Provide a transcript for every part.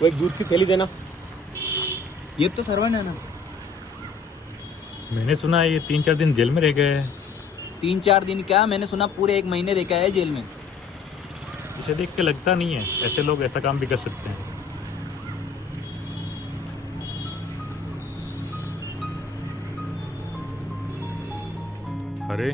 वो एक दूध की थैली देना। ये तो सरवण है ना। मैंने सुना है ये 3-4 दिन जेल में रह गए हैं। 3-4 दिन क्या, मैंने सुना पूरे 1 महीने रह के आया जेल में। इसे देख के लगता नहीं है ऐसे लोग ऐसा काम भी कर सकते हैं। अरे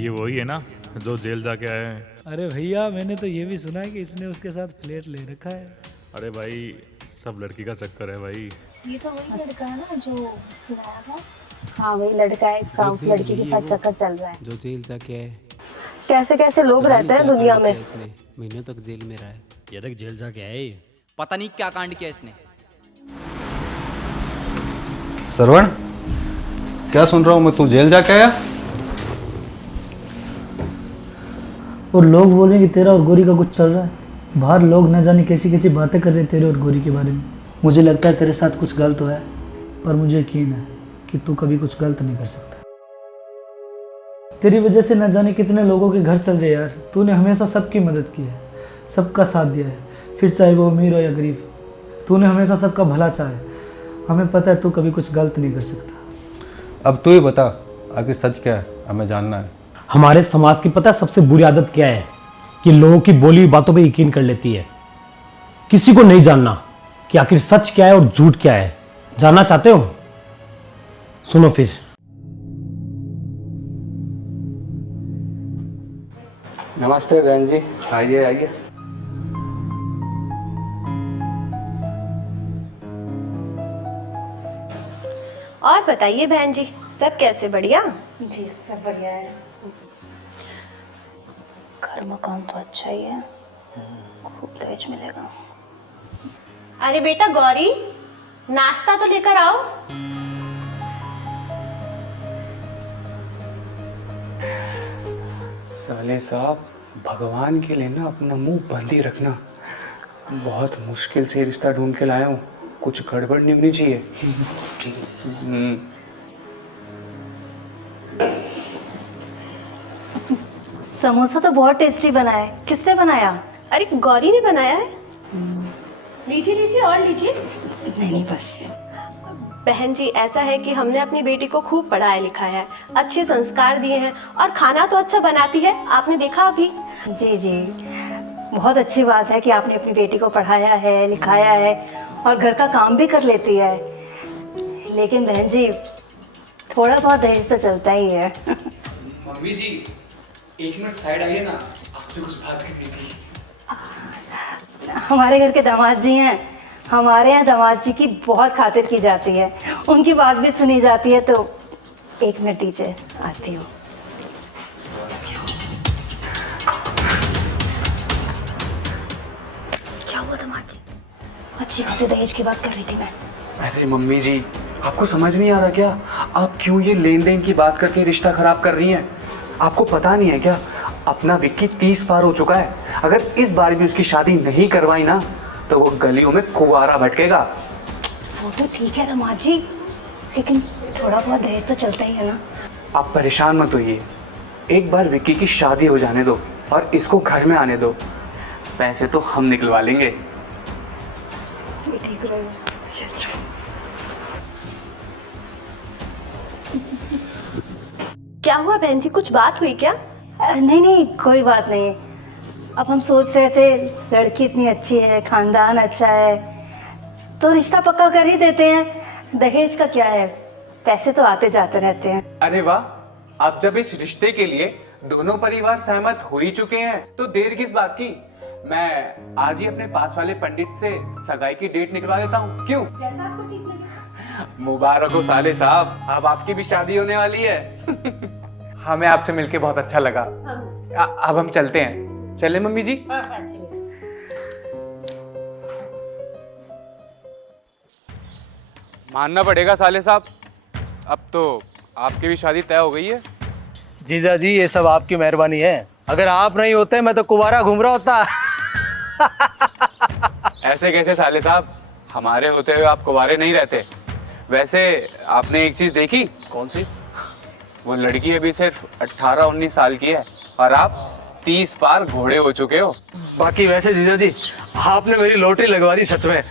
ये वही है ना जो जेल जाके आए हैं। अरे भैया, मैंने तो ये भी सुना है कि इसने उसके साथ फ्लैट ले रखा है। अरे भाई सब लड़की का चक्कर है भाई। ये तो वही लड़का है ना जो उस दिन आया था। हाँ वही लड़का है, इसका उस लड़की के साथ चक्कर चल रहा है। जो जेल जाके आए। कैसे कैसे लोग रहते हैं दुनिया में। महीने तक जेल में रहा है। ये तक जेल जाके आए, पता नहीं क्या कांड किया इसने। सरवण, क्या सुन रहा हूँ मैं, तू जेल जाके आया? और लोग बोल रहे हैं कि तेरा और गोरी का कुछ चल रहा है। बाहर लोग न जाने कैसी कैसी बातें कर रहे हैं तेरे और गोरी के बारे में। मुझे लगता है तेरे साथ कुछ गलत हुआ है, पर मुझे यकीन है कि तू कभी कुछ गलत नहीं कर सकता। तेरी वजह से न जाने कितने लोगों के घर चल रहे यार। तूने हमेशा सबकी मदद की है, सबका साथ दिया है, फिर चाहे वो अमीर हो या गरीब। तूने हमेशा सबका भला चाहा है। हमें पता है तू कभी कुछ गलत नहीं कर सकता। अब तू ही बता, आखिर सच क्या है, हमें जानना है। हमारे समाज की पता है सबसे बुरी आदत क्या है? कि लोगों की बोली हुई बातों पे यकीन कर लेती है। किसी को नहीं जानना कि आखिर सच क्या है और झूठ क्या है। जानना चाहते हो? सुनो फिर। नमस्ते बहन जी, आइए आइए। और बताइए बहन जी, सब कैसे? बढ़िया जी सब बढ़िया है। घर मकान तो अच्छा ही है, खूब दहेज मिलेगा। अरे बेटा गौरी, नाश्ता तो लेकर आओ। साले साहब, भगवान के लिए ना अपना मुंह बंद ही रखना। बहुत मुश्किल से रिश्ता ढूंढ के लाया हूँ, कुछ गड़बड़ नहीं होनी चाहिए। समोसा तो बहुत टेस्टी बना है। किसने बनाया? अरे गौरी ने बनाया है। लीजिए लीजिए और लीजिए। नहीं बस। बहन जी ऐसा है कि हमने अपनी बेटी को खूब पढ़ाया लिखाया है, अच्छे संस्कार दिए हैं और खाना तो अच्छा बनाती है, आपने देखा अभी। जी जी, बहुत अच्छी बात है कि आपने अपनी बेटी को पढ़ाया है, लिखाया है और घर का काम भी कर लेती है। लेकिन बहन जी थोड़ा बहुत दहेज तो चलता ही है। मम्मी जी, 1 मिनट साइड आइए ना, आपसे कुछ बात करनी थी। हमारे घर के दामाद जी हैं, हमारे यहाँ दामाद जी की बहुत खातिर की जाती है, उनकी बात भी सुनी जाती है। तो 1 मिनट दीजिए, आती हूँ। क्या हुआ दामाद जी? अच्छी खासी दहेज की बात कर रही थी मैं। अरे मम्मी जी, आपको समझ नहीं आ रहा क्या? आप क्यों ये लेन देन की बात करके रिश्ता खराब कर रही हैं? आपको पता नहीं है क्या, अपना विक्की 30 पार हो चुका है। अगर इस बार भी उसकी शादी नहीं करवाई ना, तो वो गलियों में कुंवारा भटकेगा। वो तो ठीक है दामाद जी, लेकिन थोड़ा बहुत दहेज तो चलता ही है ना। आप परेशान मत होइए, एक बार विक्की की शादी हो जाने दो और इसको घर में आने दो। पैसे तो हम निकलवा लेंगे। ये ठीक रहेगा। क्या हुआ बहन जी, कुछ बात हुई क्या? नहीं नहीं, कोई बात नहीं। अब हम सोच रहे थे लड़की इतनी अच्छी है, खानदान अच्छा है, तो रिश्ता पक्का कर ही देते हैं। दहेज का क्या है, पैसे तो आते जाते रहते हैं। अरे वाह, अब जब इस रिश्ते के लिए दोनों परिवार सहमत हो ही चुके हैं तो देर किस बात की। मैं आज ही अपने पास वाले पंडित से सगाई की डेट निकलवा देता हूँ, क्यों? जैसा आपको ठीक लगे। मुबारक हो साले साहब, अब आपकी भी शादी होने वाली है। हमें आपसे मिलके बहुत अच्छा लगा। अब हम चलते हैं। चले मम्मी जी? मानना पड़ेगा साले साहब, अब तो आपकी भी शादी तय हो गई है। जीजा जी, ये सब आपकी मेहरबानी है। अगर आप नहीं होते मैं तो कुंवारा घूम रहा होता। ऐसे कैसे साले साहब, हमारे होते हुए आप कुंवारे नहीं रहते। वैसे आपने एक चीज देखी? कौन सी? वो लड़की अभी सिर्फ 18-19 साल की है और आप 30 बार घोड़े हो चुके हो। बाकी वैसे जीजा जी, आपने मेरी लॉटरी लगवा दी सच में।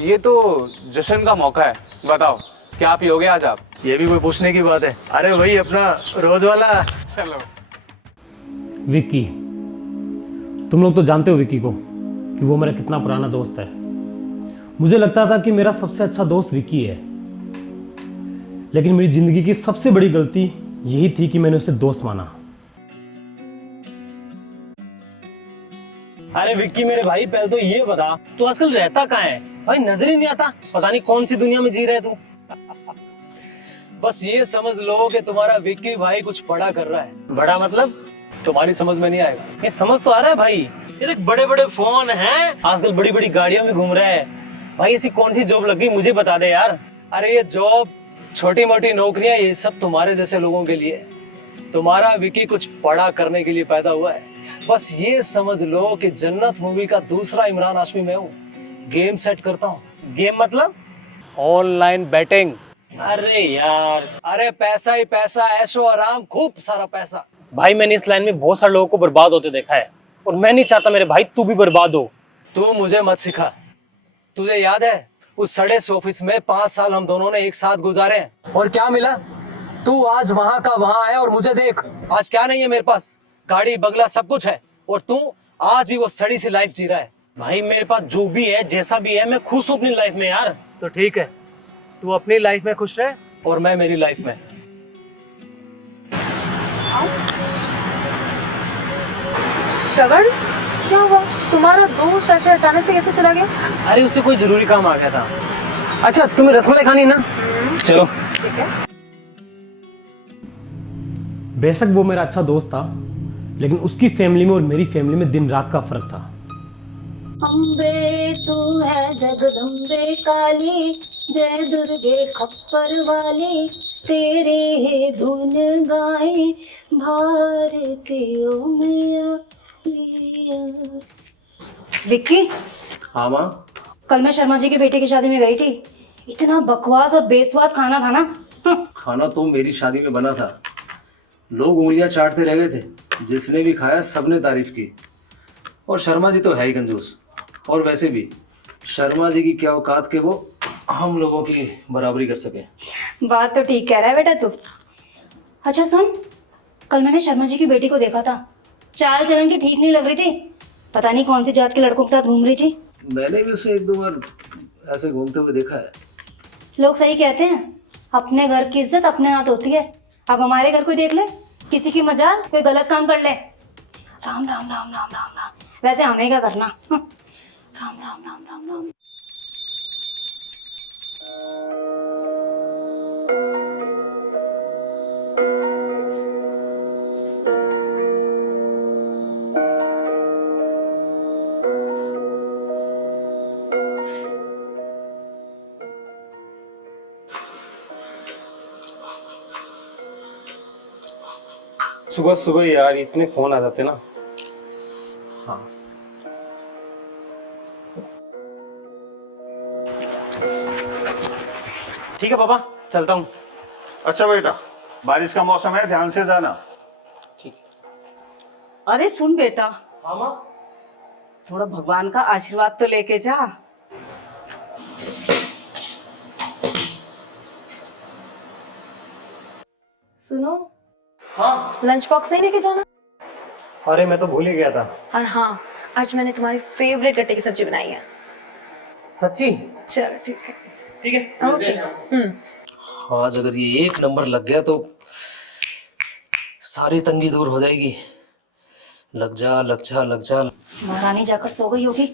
ये तो जश्न का मौका है, बताओ क्या पियोगे आज आप? ये भी कोई पूछने की बात है? अरे वही अपना रोज वाला। चलो। विक्की, तुम लोग तो जानते हो विक्की को कि वो मेरा कितना पुराना दोस्त है। मुझे लगता था कि मेरा सबसे अच्छा दोस्त विक्की है, लेकिन मेरी जिंदगी की सबसे बड़ी गलती यही थी कि मैंने उसे दोस्त माना। अरे विक्की मेरे भाई, पहले तो ये बता तू आजकल रहता कहाँ है भाई? नजर ही नहीं आता, पता नहीं कौन सी दुनिया में जी रहे तू। बस ये समझ लो कि तुम्हारा विक्की भाई कुछ बड़ा कर रहा है। बड़ा मतलब? तुम्हारी समझ में नहीं आएगा। ये समझ तो आ रहा है भाई, ये देख बड़े बड़े फोन हैं, आजकल बड़ी बड़ी गाड़ियों में घूम रहा है। भाई ऐसी कौन सी जॉब लग गई मुझे बता दे यार। अरे ये जॉब, छोटी मोटी नौकरियां, ये सब तुम्हारे जैसे लोगों के लिए। तुम्हारा विकी कुछ बड़ा करने के लिए पैदा हुआ है। बस ये समझ लो कि जन्नत मूवी का दूसरा इमरान हाशमी मैं हूँ। गेम सेट करता हूँ। गेम मतलब? Online batting. अरे यार, अरे पैसा ही पैसा, ऐशो आराम, खूब सारा पैसा। भाई मैंने इस लाइन में बहुत सारे लोगों को बर्बाद होते देखा है, और मैं नहीं चाहता मेरे भाई तू भी बर्बाद हो। तू मुझे मत सिखा। तुझे याद है उस सड़े ऑफिस में 5 साल हम दोनों ने एक साथ गुजारे हैं, और क्या मिला? तू आज वहां का वहां है और मुझे देख, आज क्या नहीं है मेरे पास? गाड़ी बंगला सब कुछ है, और तू आज भी वो सड़ी सी लाइफ जी रहा है। भाई मेरे पास जो भी है, जैसा भी है, मैं खुश हूँ अपनी लाइफ में यार। तो ठीक है, तू अपनी लाइफ में खुश रहे और मैं मेरी लाइफ में। श्रवण, क्या हुआ? तुम्हारा दोस्त ऐसे अचानक से कैसे चला गया? अरे उससे कोई जरूरी काम आ गया था। अच्छा तुम्हें रसमलाई खानी ना? चलो। ठीक है। बेशक वो मेरा अच्छा दोस्त था, लेकिन उसकी फैमिली में और मेरी फैमिली में दिन रात का फर्क था। अम्बे तू है जगदम्बे काली, जय दुर्गे खप्पर वाली, तेरे है धुन गाए भारतीयों में। विक्की, हाँ माँ। कल मैं शर्मा जी की बेटे की शादी में गई थी। इतना बकवास और बेस्वाद खाना था ना। खाना तो मेरी शादी में बना था, लोग उंगलियां चाटते रह गए थे। जिसने भी खाया सबने तारीफ की। और शर्मा जी तो है ही कंजूस, और वैसे भी शर्मा जी की क्या औकात के वो हम लोगों की बराबरी कर सके। बात तो ठीक कह रहा है बेटा तू। अच्छा सुन, कल मैंने शर्मा जी की बेटी को देखा था। चाल चलन की ठीक नहीं लग रही थी, पता नहीं कौन सी जात के लड़कों के साथ घूम रही थी। मैंने भी उसे 1-2 बार ऐसे घूमते हुए देखा है। लोग सही कहते हैं, अपने घर की इज्जत अपने हाथ होती है। अब हमारे घर को देख ले, किसी की मजाल कोई गलत काम कर ले, राम राम राम राम राम राम। वैसे हमें क्या करना? राम राम राम राम राम। सुबह सुबह यार इतने फोन आ जाते ना। हाँ ठीक है पापा, चलता हूँ। अच्छा बेटा, बारिश का मौसम है, ध्यान से जाना। ठीक है। अरे सुन बेटा, हाँ माँ। थोड़ा भगवान का आशीर्वाद तो लेके जा। सुनो, हाँ। लंच बॉक्स नहीं लेके जाना? अरे मैं तो भूल ही गया था। और हाँ, आज मैंने तुम्हारी फेवरेट गट्टे की सब्जी बनाई है। सच्ची? चलो ठीक है। ठीक है। ओके। आज अगर ये 1 नंबर लग गया तो सारी तंगी दूर हो जाएगी। लग जा लग जा लग जा। महारानी जाकर सो गई होगी,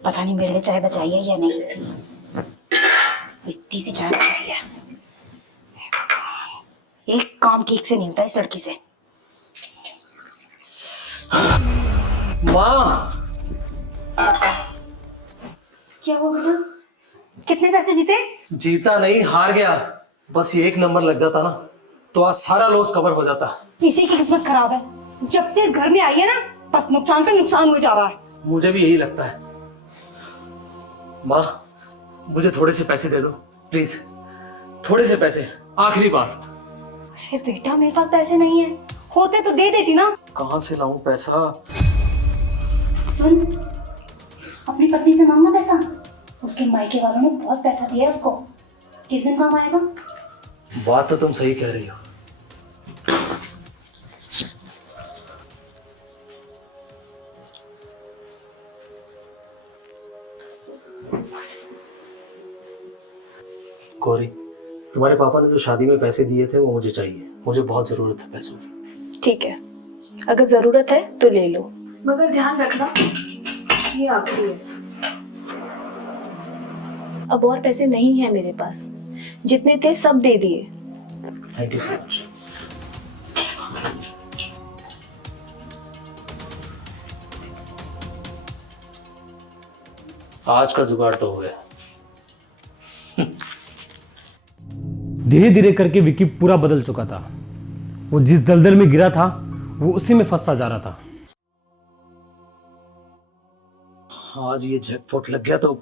पता नहीं मेरे लिए चाय बचाई है या नहीं। इतनी सी चाय बचाई है, एक काम ठीक से नहीं होता इस लड़की से। माँ, क्या हुआ बेटा? कितने पैसे जीते? जीता नहीं, हार गया। बस ये 1 नंबर लग जाता ना तो आज सारा लॉस कवर हो जाता। इसी की किस्मत खराब है, जब से इस घर में आई है ना बस नुकसान पे नुकसान हुए जा रहा है। मुझे भी यही लगता है। माँ, मुझे थोड़े से पैसे दे दो प्लीज, थोड़े से पैसे, आखिरी बार। अरे बेटा, मेरे पास पैसे नहीं है होते तो दे देती ना। कहाँ से लाऊं पैसा? सुन, अपनी पत्नी से मांगना पैसा। उसके मायके वालों ने बहुत पैसा दिया है उसको, किस दिन काम आएगा? बात तो तुम सही कह रही हो। गौरी, तुम्हारे पापा ने जो शादी में पैसे दिए थे वो मुझे चाहिए। मुझे बहुत जरूरत है पैसों की। ठीक है, अगर जरूरत है तो ले लो, मगर ध्यान रखना ये आखिरी है। अब और पैसे नहीं है मेरे पास, जितने थे सब दे दिए। Thank you so much. आज का जुगाड़ तो हो गया। धीरे धीरे करके विक्की पूरा बदल चुका था। वो जिस दलदल में गिरा था वो उसी में फंसता जा रहा था। आज ये जैकपॉट लग गया तो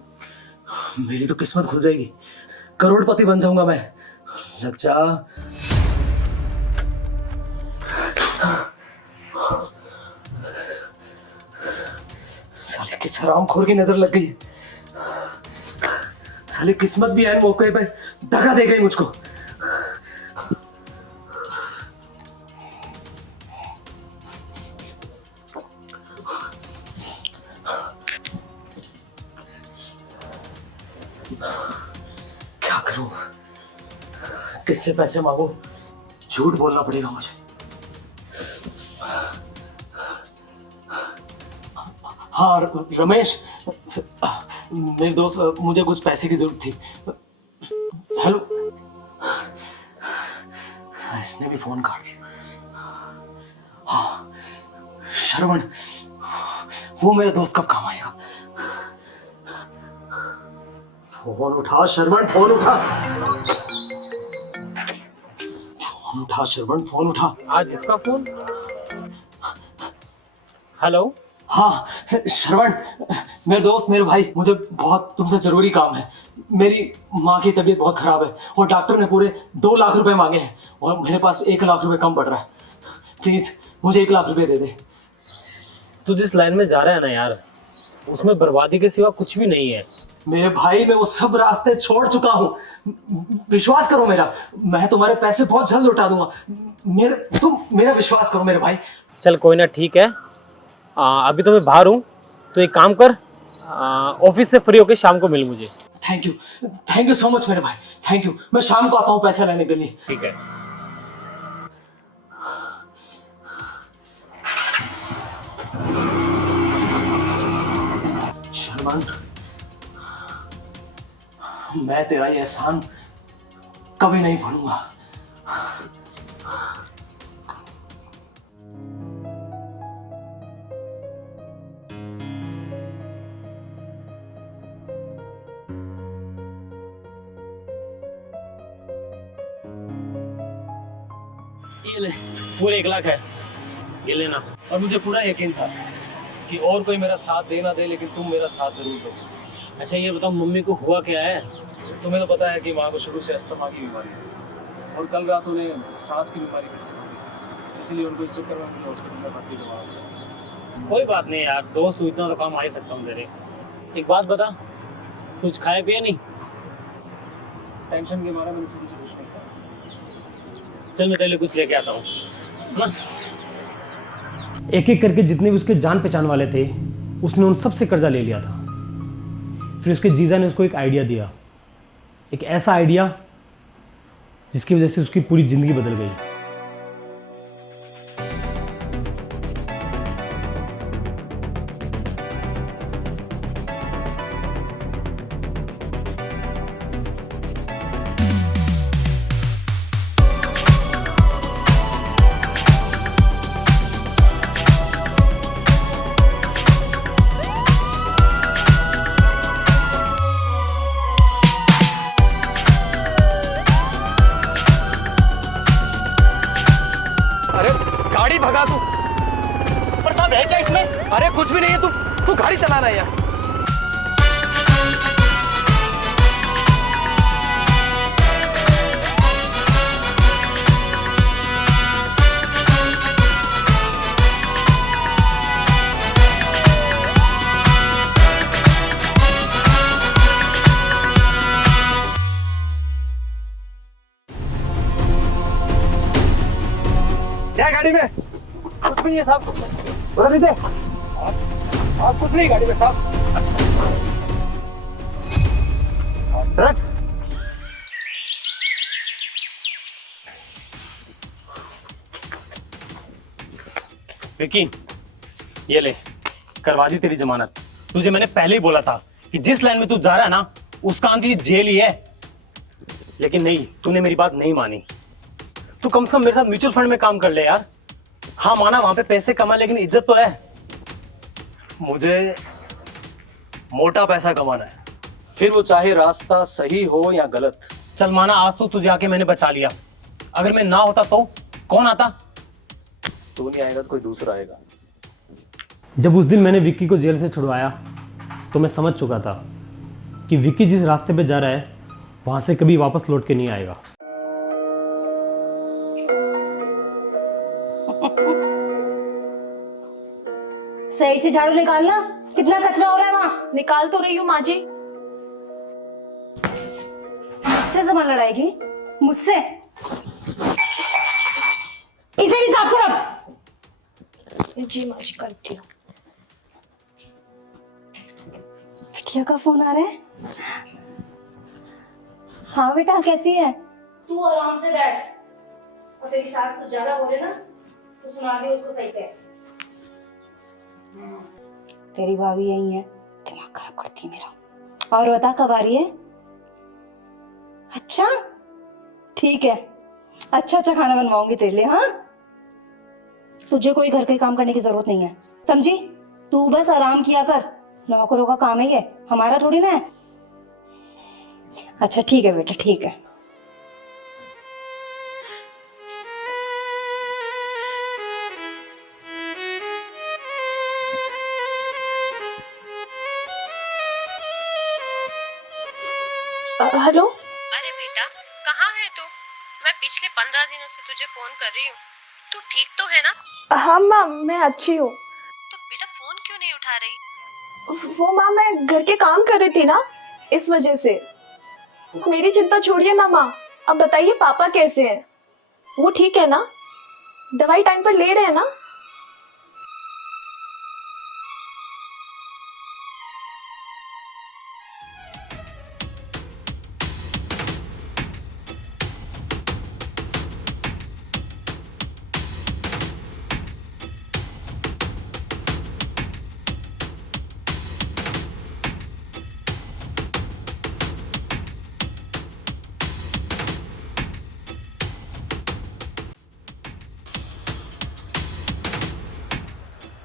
मेरी तो किस्मत खुल जाएगी। करोड़पति बन जाऊंगा मैं। लग जा। साले किस हरामखोर की नजर लग गई। साले किस्मत भी है मौके पे दगा दे गई मुझको। क्या करूं? किससे पैसे मांगू? झूठ बोलना पड़ेगा मुझे। हाँ रमेश, मेरे दोस्त, मुझे कुछ पैसे की जरूरत थी। हेलो, इसने भी फोन काट दिया। हाँ श्रवण, वो मेरे दोस्त कब काम आएगा? फोन उठा श्रवण, फोन उठा। फोन उठा श्रवण, फोन उठा। आज इसका फोन? हेलो। हाँ श्रवण, मेरे दोस्त, मेरे भाई, मुझे बहुत तुमसे जरूरी काम है। मेरी माँ की तबीयत बहुत खराब है और डॉक्टर ने पूरे 2 लाख रुपए मांगे हैं और मेरे पास 1 लाख रुपए कम पड़ रहा है। प्लीज मुझे 1 लाख रुपए दे दे। तू जिस लाइन में जा रहा है ना यार, उसमें बर्बादी के सिवा कुछ भी नहीं है। मेरे भाई, मैं वो सब रास्ते छोड़ चुका हूँ। विश्वास करो मेरा, मैं तुम्हारे पैसे बहुत जल्द लौटा दूंगा। तुम मेरा विश्वास करो मेरे भाई। चल कोई ना, ठीक है। अभी तो मैं बाहर हूँ, तो एक काम कर, ऑफिस से फ्री होके शाम को मिल मुझे। थैंक यू सो मच मेरे भाई, थैंक यू। मैं शाम को आता हूँ पैसे लेने के लिए। ठीक है। शर्मान, मैं तेरा ये एहसान कभी नहीं भूलूंगा। ये ले, पूरे 1 लाख है, ये लेना। और मुझे पूरा यकीन था कि और कोई मेरा साथ दे ना दे, लेकिन तुम मेरा साथ जरूर दो। अच्छा ये बताओ, मम्मी को हुआ क्या है? तुम्हें तो पता है कि माँ को शुरू से अस्थमा की बीमारी है और कल रात उन्हें सांस की बीमारी फिर से हो गई, इसलिए उनको इस चक्कर में मुझे हॉस्पिटल में भर्ती करवाना पड़ा। कोई बात नहीं यार, दोस्त हूँ, इतना तो काम आ ही सकता हूँ तेरे। एक बात बता, कुछ खाया पिया नहीं? टेंशन के मारे मैंने सुबह से कुछ नहीं खाया। चल मैं तेरे लिए कुछ लेके आता हूँ ना। एक एक करके जितने भी उसके जान पहचान वाले थे, उसने उन सब से कर्जा ले लिया था। फिर उसके जीजा ने उसको एक आइडिया दिया, एक ऐसा आइडिया जिसकी वजह से उसकी पूरी जिंदगी बदल गई। गाड़ी भगा तू। पर साहब है क्या इसमें? अरे कुछ भी नहीं है, तू गाड़ी चला रहा है यार। क्या है गाड़ी में? कुछ भी नहीं है साहब। उधर नीचे। साहब कुछ नहीं गाड़ी में साहब। ड्रग्स। विकी, ये ले, करवा दी तेरी जमानत। तुझे मैंने पहले ही बोला था कि जिस लाइन में तू जा रहा है ना, उसका अंत ये जेल ही है। लेकिन नहीं, तूने मेरी बात नहीं मानी। तू कम से कम मेरे साथ म्यूचुअल फंड में काम कर ले यार। हाँ माना वहां पे पैसे कमा, लेकिन इज्जत तो है। मुझे मोटा पैसा कमाना है, फिर वो चाहे रास्ता सही हो या गलत। चल माना आज तो तुझे आके मैंने बचा लिया, अगर मैं ना होता तो कौन आता? तू नहीं आएगा तो कोई दूसरा आएगा। जब उस दिन मैंने विक्की को जेल से छुड़वाया तो मैं समझ चुका था कि विक्की जिस रास्ते पे जा रहा है वहां से कभी वापस लौट के नहीं आएगा। सही से झाड़ू निकालना, कितना कचरा हो रहा है वहां। निकाल तो रही हूँ माँ जी। मुझसे जबान लड़ाएगी? मुझसे? इसे भी साफ कर। जी माँ जी करती हूँ। बिटिया का फोन आ रहा है। हाँ बेटा कैसी है? तू आराम से बैठ और तेरी सास कुछ ज्यादा बोले ना तो सुना दे उसको सही से। तेरी भाभी यही है, दिमाग खराब करती है मेरा। और बता कब आ रही है? अच्छा ठीक है, अच्छा अच्छा खाना बनवाऊंगी तेरे लिए। हाँ तुझे कोई घर के काम करने की जरूरत नहीं है, समझी? तू बस आराम किया कर, नौकरों का काम है ये, हमारा थोड़ी ना है। अच्छा ठीक है बेटा, ठीक है। हेलो। अरे बेटा कहाँ है तू? मैं पिछले 15 दिनों से तुझे फोन कर रही हूँ। तू ठीक तो है ना? हाँ माँ मैं अच्छी हूँ। तो बेटा फोन क्यों नहीं उठा रही? वो माँ मैं घर के काम कर रही थी ना, इस वजह से। मेरी चिंता छोड़िए ना माँ, अब बताइए पापा कैसे हैं? वो ठीक है ना? दवाई टाइम पर ले रहे हैं ना?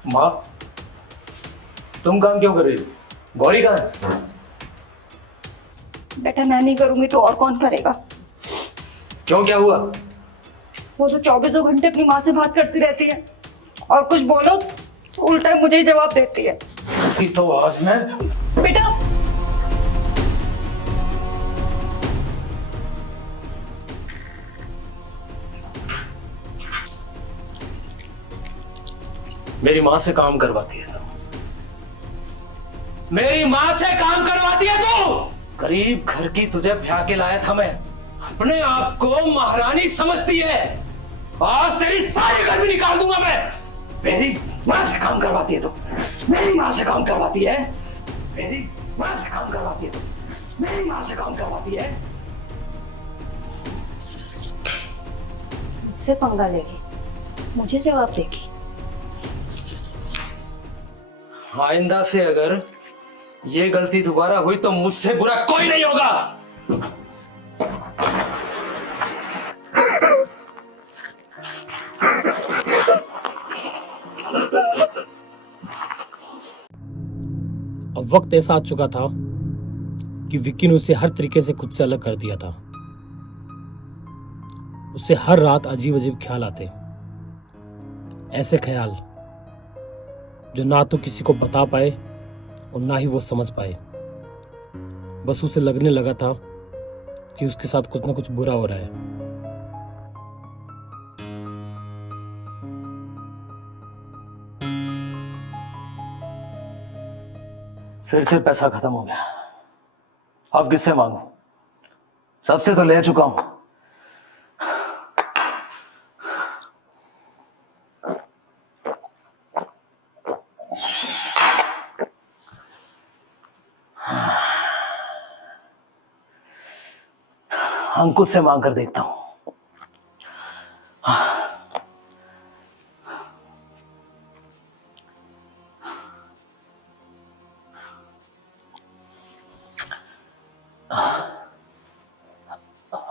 माँ तुम काम क्यों कर रही हो? गौरी कहाँ है? बेटा मैं नहीं करूंगी तो और कौन करेगा? क्यों, क्या हुआ? वो तो 24 घंटे अपनी माँ से बात करती रहती है और कुछ बोलो तो उल्टा मुझे ही जवाब देती है। तो आज मैं बेटा मेरी माँ से काम करवाती है तू, मेरी माँ से काम करवाती है तू। गरीब घर की तुझे ब्याह के लाया था मैं, अपने आप को महारानी समझती है। आज तेरी सारी गर्मी निकाल दूंगा मैं। मेरी माँ से काम करवाती है तू, मेरी माँ से काम करवाती है, मेरी माँ से काम करवाती है तू, मेरी माँ से काम करवाती है। मुझसे पंगा लेगी, मुझे जवाब देगी। आइंदा से अगर ये गलती दोबारा हुई तो मुझसे बुरा कोई नहीं होगा। अब वक्त ऐसा आ चुका था कि विक्की ने उसे हर तरीके से खुद से अलग कर दिया था। उसे हर रात अजीब अजीब ख्याल आते, ऐसे ख्याल जो ना तो किसी को बता पाए और ना ही वो समझ पाए। बस उसे लगने लगा था कि उसके साथ कुछ ना कुछ बुरा हो रहा है। फिर से पैसा खत्म हो गया, अब किससे मांगू? सबसे तो ले चुका हूं। अंकुश से मांग कर देखता हूँ।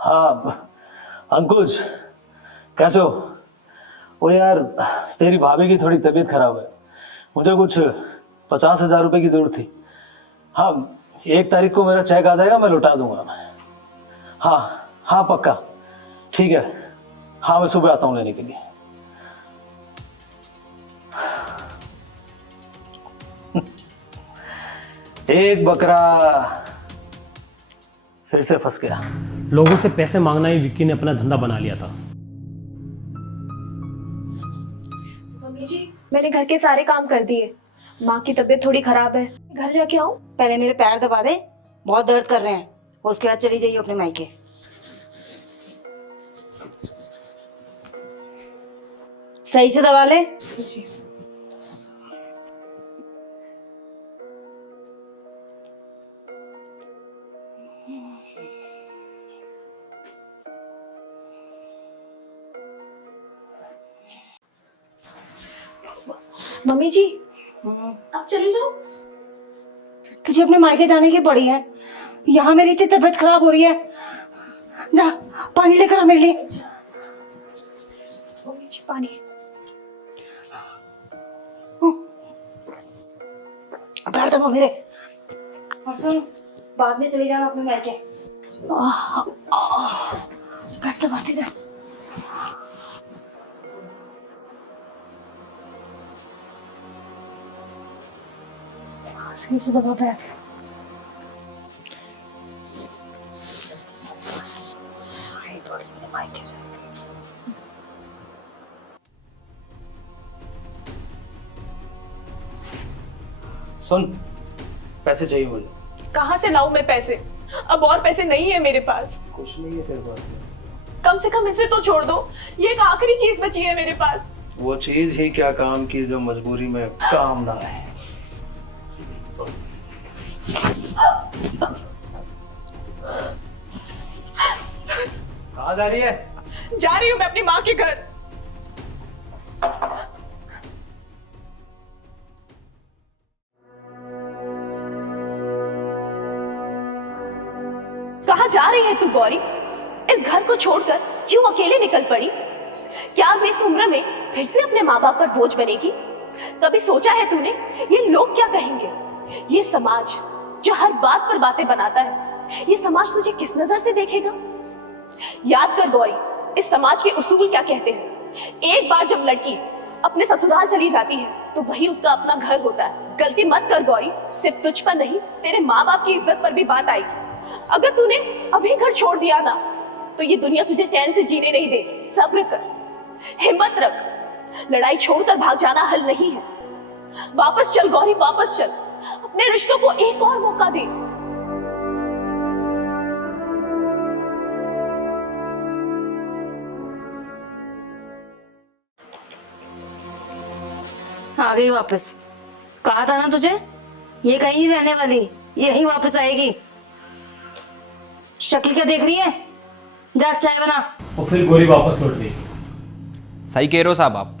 हाँ अंकुश, कैसे हो? वो यार तेरी भाभी की थोड़ी तबीयत खराब है, मुझे कुछ 50,000 रुपए की जरूरत थी। हाँ 1 तारीख को मेरा चेक आ जाएगा, मैं लौटा दूंगा। हाँ हाँ पक्का, ठीक है। हाँ मैं सुबह आता हूँ लेने के लिए। एक बकरा फिर से फंस गया। लोगों से पैसे मांगना ही विक्की ने अपना धंधा बना लिया था। मम्मी जी, मैंने घर के सारे काम कर दिए। माँ की तबीयत थोड़ी खराब है, घर जाके आऊँ? पहले मेरे पैर दबा दे, बहुत दर्द कर रहे हैं, उसके बाद चली जाइए अपने मायके। सही से दबा ले। मम्मी जी, आप चली जाओ। तुझे अपने मायके जाने की पड़ी है, यहाँ मेरी इतनी तबीयत खराब हो रही है। जा पानी लेकर आ मेरे लिए। मम्मी जी पानी। पैर दबा मेरे। और सुन, बाद में चली जाना अपने मायके। पैर दबाती रह। सही से दबा पैर। मायके जाएंगे। सुन, पैसे चाहिए मुझे। कहाँ से लाऊं मैं पैसे? अब और पैसे नहीं है मेरे पास। कुछ नहीं है तेरे पास? कम से कम इसे तो छोड़ दो, ये एक आखिरी चीज बची है मेरे पास। वो चीज ही क्या काम की जो मजबूरी में काम ना आए। कहाँ जा रही है? जा रही हूँ मैं अपनी माँ के घर। कहाँ जा रही है तू गौरी? इस घर को छोड़कर क्यों अकेले निकल पड़ी? क्या अब इस उम्र में फिर से अपने माँ बाप पर बोझ बनेगी? कभी सोचा है तूने ये लोग क्या कहेंगे? ये समाज जो हर बात पर बातें बनाता है, ये समाज तुझे किस नजर से देखेगा? याद कर गौरी, इस समाज के उसूल क्या कहते हैं। एक बार जब लड़की अपने ससुराल चली जाती है तो वही उसका अपना घर होता है। गलती मत कर गौरी, सिर्फ तुझ पर नहीं तेरे माँ बाप की इज्जत पर भी बात आएगी। अगर तूने अभी घर छोड़ दिया ना तो ये दुनिया तुझे चैन से जीने नहीं देगी। सब्र कर, हिम्मत रख, लड़ाई छोड़कर भाग जाना हल नहीं है। वापस चल गौरी, वापस चल, अपने रिश्तों को एक और मौका दे। आ गई वापस। कहा था ना तुझे, ये कहीं नहीं रहने वाली, यहीं वापस आएगी। शक्ल क्या देख रही है? जा चाय बना। और फिर गोरी वापस लौट गई। सही कह रहे हो साहब आप।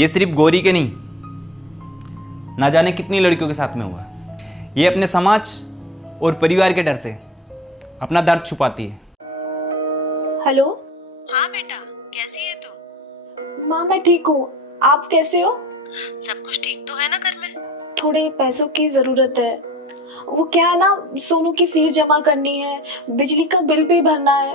ये सिर्फ गोरी के नहीं, ना जाने कितनी लड़कियों के साथ में हुआ है। ये अपने समाज और परिवार के डर से अपना दर्द छुपाती है। हेलो। हाँ बेटा, कैसी है तू? माँ मैं ठीक हूँ, आप कैसे हो? सब कुछ ठीक तो है ना घर में? थोड़े पैसों की जरूरत है। वो क्या है ना, सोनू की फीस जमा करनी है, बिजली का बिल भी भरना है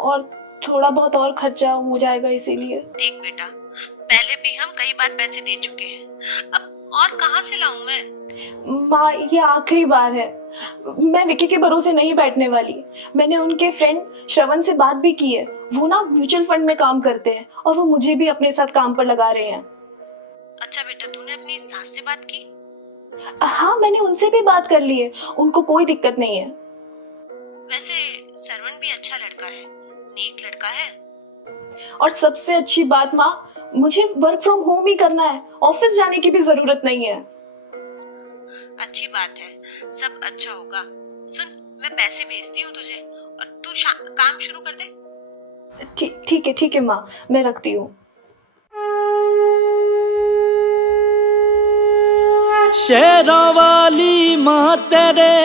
और थोड़ा बहुत और खर्चा हो जाएगा, इसीलिए। देख बेटा, पहले भी हम कई बार पैसे दे चुके हैं, अब और कहाँ से लाऊं मैं? माँ ये आखिरी बार है, मैं विकी के भरोसे नहीं बैठने वाली। मैंने उनके फ्रेंड श्रवण से बात भी की है, वो ना म्यूचुअल फंड में काम करते हैं और वो मुझे भी अपने साथ काम पर लगा रहे हैं। अच्छा बेटा, तूने अपनी सास से बात की? हाँ मैंने उनसे भी बात कर ली है, उनको कोई दिक्कत नहीं है। वैसे श्रवण भी अच्छा लड़का है, नेक लड़का है। और सबसे अच्छी बात माँ, मुझे वर्क फ्रॉम होम ही करना है, ऑफिस जाने की भी जरूरत नहीं है। अच्छी बात है, सब अच्छा होगा। सुन, मैं पैसे भेजती हूँ तुझे और तू काम शुरू कर दे। ठीक है माँ, मैं रखती हूँ। शेरों वाली माँ तेरे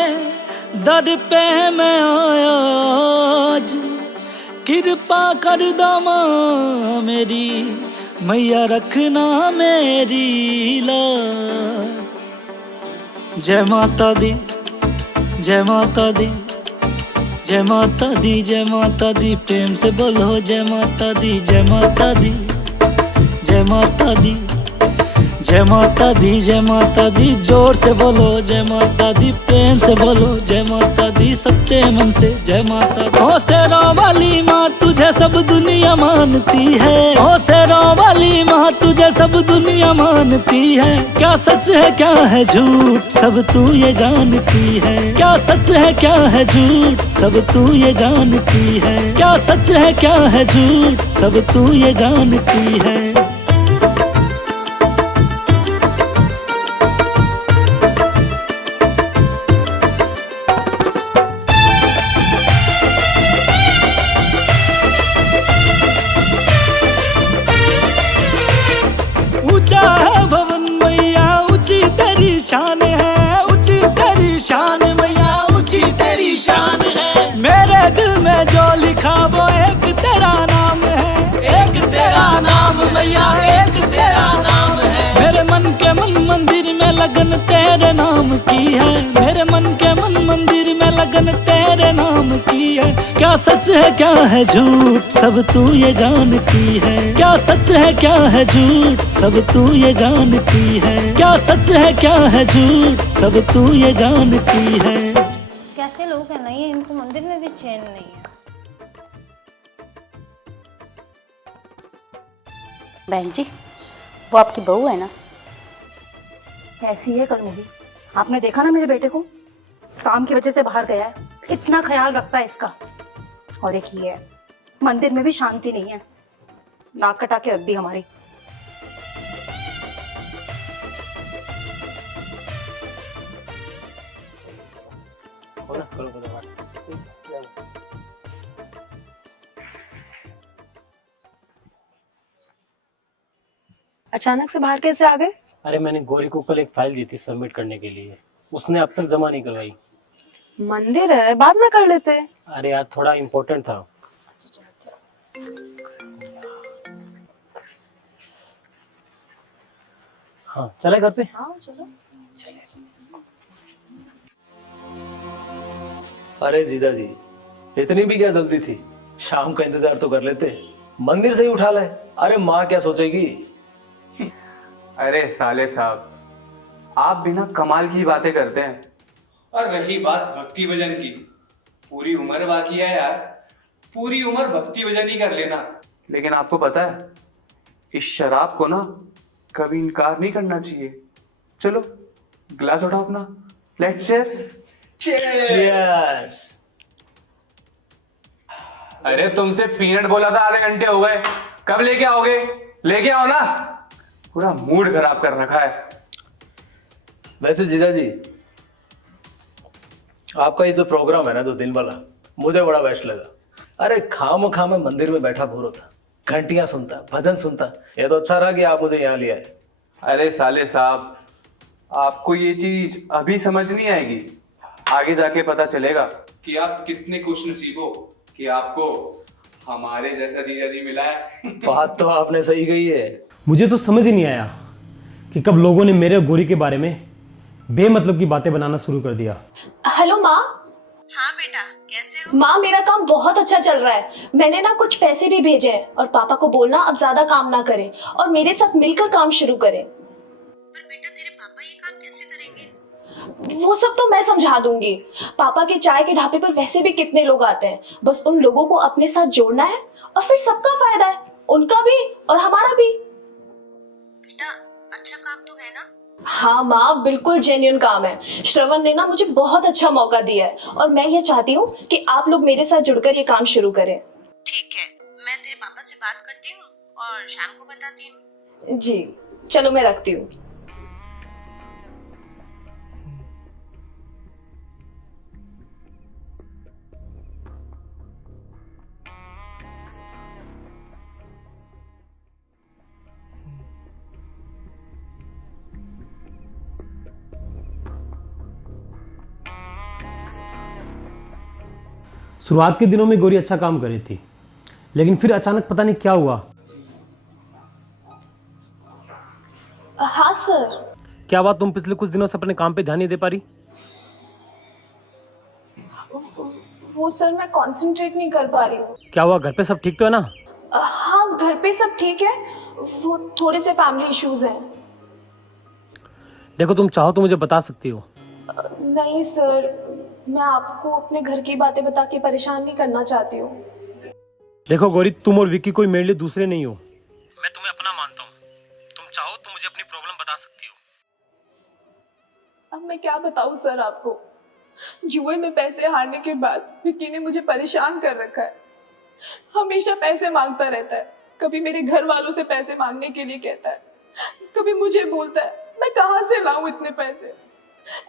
दर पे मैं आया आज, कृपा कर दो माँ मेरी, मैया रखना मेरी लाज। जय माता दी, जय माता दी, जय माता दी, जय माता दी, प्रेम से बोलो जय माता दी, जय माता दी, जय माता दी, जय माता दी, जय माता दी, जोर से बोलो जय माता दी, प्रेम से बोलो जय माता दी, सच्चे मन से जय माता दी। ओ शेरों वाली माँ तुझे सब दुनिया मानती है, ओ शेरों वाली माँ तुझे सब दुनिया मानती है, क्या सच है क्या है झूठ सब तू ये जानती है, क्या सच है क्या है झूठ सब तू ये जानती है, क्या सच है क्या है झूठ सब तू ये जानती है। ऊंचा है भवन मैया ऊंची तेरी शान है, ऊंची तेरी शान मैया ऊंची तेरी शान है, मेरे दिल में जो लिखा वो एक तेरा नाम है, एक तेरा नाम मैया एक तेरा नाम है, मेरे मन के मन मंदिर में लगन तेरे नाम की है, मेरे मन के मन मंदिर में लगन तेरे नाम की है, क्या सच है क्या है झूठ सब तू ये जानती है, क्या सच है क्या है झूठ सब तू ये जानती है, क्या सच है क्या है झूठ सब तू ये जानती है। कैसे लोग हैं ना ये, इनको मंदिर में भी चैन नहीं है। बहन जी, वो आपकी बहू है ना? कैसी है कलमुही? आपने देखा ना मेरे बेटे को, काम की वजह से बाहर गया है, इतना ख्याल रखता है इसका। और एक ही है, मंदिर में भी शांति नहीं है, नाक कटा के रख दी हमारी। अचानक से बाहर कैसे आ गए? अरे मैंने गौरी को कल एक फाइल दी थी सबमिट करने के लिए, उसने अब तक जमा नहीं करवाई। मंदिर है, बाद में कर लेते। अरे यार थोड़ा इम्पोर्टेंट था। हाँ चले घर पे। हाँ चलो। अरे जीजा जी, इतनी भी क्या जल्दी थी, शाम का इंतजार तो कर लेते, मंदिर से ही उठा लाए। अरे माँ क्या सोचेगी। अरे साले साहब, आप बिना कमाल की बातें करते हैं। और रही बात भक्ति भजन की, पूरी उम्र बाकी है यार, पूरी उम्र भक्ति भजन ही कर लेना। लेकिन आपको पता है, इस शराब को ना कभी इनकार नहीं करना चाहिए। चलो गिलास उठाओ अपना, लेट्स Cheers! अरे तुमसे पीनट बोला था, आधे घंटे हो गए, कब लेके आओगे? लेके आओ ना, पूरा मूड खराब कर रखा है। वैसे जीजा जी, आपका ये जो प्रोग्राम है ना, जो दिन वाला, मुझे बड़ा बेस्ट लगा। अरे खाम मैं मंदिर में बैठा बोर होता, घंटियां सुनता, भजन सुनता, ये तो अच्छा रहा कि आप मुझे यहाँ ले आए। अरे साले साहब, आपको ये चीज अभी समझ नहीं आएगी, आगे जाके पता चलेगा कि आप कितने खुशनसीब हो कि आपको हमारे जैसा जीजा जी मिला है। बात तो आपने सही कही है। मुझे तो समझ ही नहीं आया कि कब लोगों ने मेरे और गौरी के बारे में बेमतलब की बातें बनाना शुरू कर दिया। हेलो माँ। हाँ बेटा, कैसे हो? माँ मेरा काम बहुत अच्छा चल रहा है, मैंने ना कुछ पैसे भी भेजे हैं और पापा को बोलना अब ज्यादा काम ना करें और मेरे साथ मिलकर काम शुरू करें। पर बेटा तेरे पापा ये काम कैसे करेंगे? वो सब तो मैं समझा दूंगी। पापा के चाय के ढाबे पर वैसे भी कितने लोग आते हैं, बस उन लोगों को अपने साथ जोड़ना है और फिर सबका फायदा है, उनका भी और हमारा भी। बेटा अच्छा काम तो है ना? हाँ माँ, बिल्कुल जेन्युइन काम है। श्रवण ने ना मुझे बहुत अच्छा मौका दिया है और मैं ये चाहती हूँ कि आप लोग मेरे साथ जुड़कर ये काम शुरू करें। ठीक है, मैं तेरे पापा से बात करती हूँ और शाम को बताती हूँ। जी चलो, मैं रखती हूँ। शुरुआत के दिनों में गौरी अच्छा काम कर रही थी, लेकिन फिर अचानक पता नहीं क्या हुआ। हाँ सर। क्या बात, तुम पिछले कुछ दिनों से अपने काम पे ध्यान नहीं दे पा रही? वो सर मैं कंसंट्रेट नहीं कर पा रही हूँ। क्या हुआ, घर पे सब ठीक तो है ना? हाँ घर पे सब ठीक है, वो थोड़े से फैमिली इश्यूज हैं। देखो तुम चाहो तो मुझे बता सकती हो। नहीं सर, मैं आपको अपने घर की बातें बता के परेशान नहीं करना चाहती हूँ। देखो गौरी, तुम और विक्की कोई मेरे लिए दूसरे नहीं हो। मैं तुम्हें अपना मानता हूँ। तुम चाहो तो मुझे अपनी प्रॉब्लम बता सकती हो। अब मैं क्या बताऊँ सर आपको, जुए में पैसे हारने के बाद विक्की ने मुझे परेशान कर रखा है। हमेशा पैसे मांगता रहता है, कभी मेरे घर वालों से पैसे मांगने के लिए कहता है, कभी मुझे बोलता है मैं कहाँ से लाऊं इतने पैसे।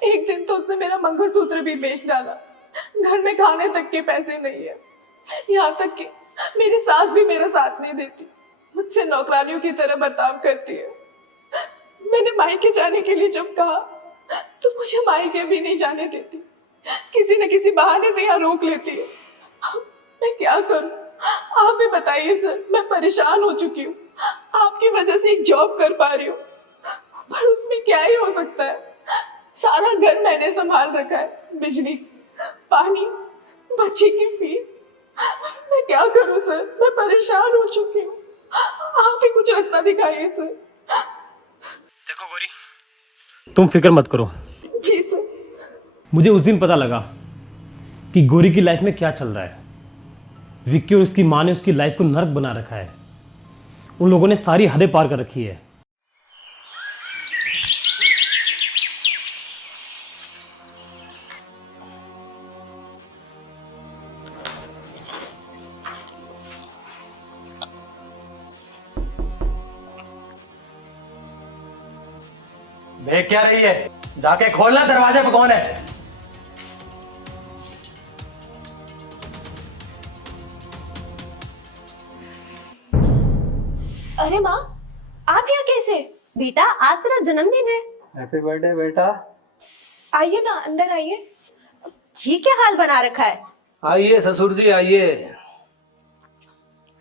एक दिन तो उसने मेरा मंगलसूत्र भी बेच डाला। घर में खाने तक के पैसे नहीं है, यहाँ तक कि मेरी सास भी मेरा साथ नहीं देती, मुझसे नौकरानियों की तरह बर्ताव करती है। मैंने मायके जाने के लिए जब कहा तो मुझे मायके भी नहीं जाने देती, किसी न किसी बहाने से यहाँ रोक लेती है। मैं क्या करूं, आप ही बताइए सर। मैं परेशान हो चुकी हूँ, आपकी वजह से एक जॉब कर पा रही हूँ, पर उसमें क्या ही हो सकता है। सारा घर मैंने संभाल रखा है, बिजली, पानी, बच्चे की फीस। मैं क्या करूं सर, मैं परेशान हो चुकी हूँ, आप ही कुछ रास्ता दिखाइए सर। देखो गौरी, तुम फिक्र मत करो। जी सर। मुझे उस दिन पता लगा कि गौरी की लाइफ में क्या चल रहा है। विक्की और उसकी माँ ने उसकी लाइफ को नर्क बना रखा है। उन लोगों ने सारी हदें पार कर रखी है। देख क्या रही है, जाके खोलना दरवाजे पे कौन है। अरे माँ, आप यहाँ कैसे? बेटा आज तेरा जन्मदिन है। हैप्पी बर्थडे बेटा। आइए ना, अंदर आइए। ये क्या हाल बना रखा है? आइए ससुर जी आइए।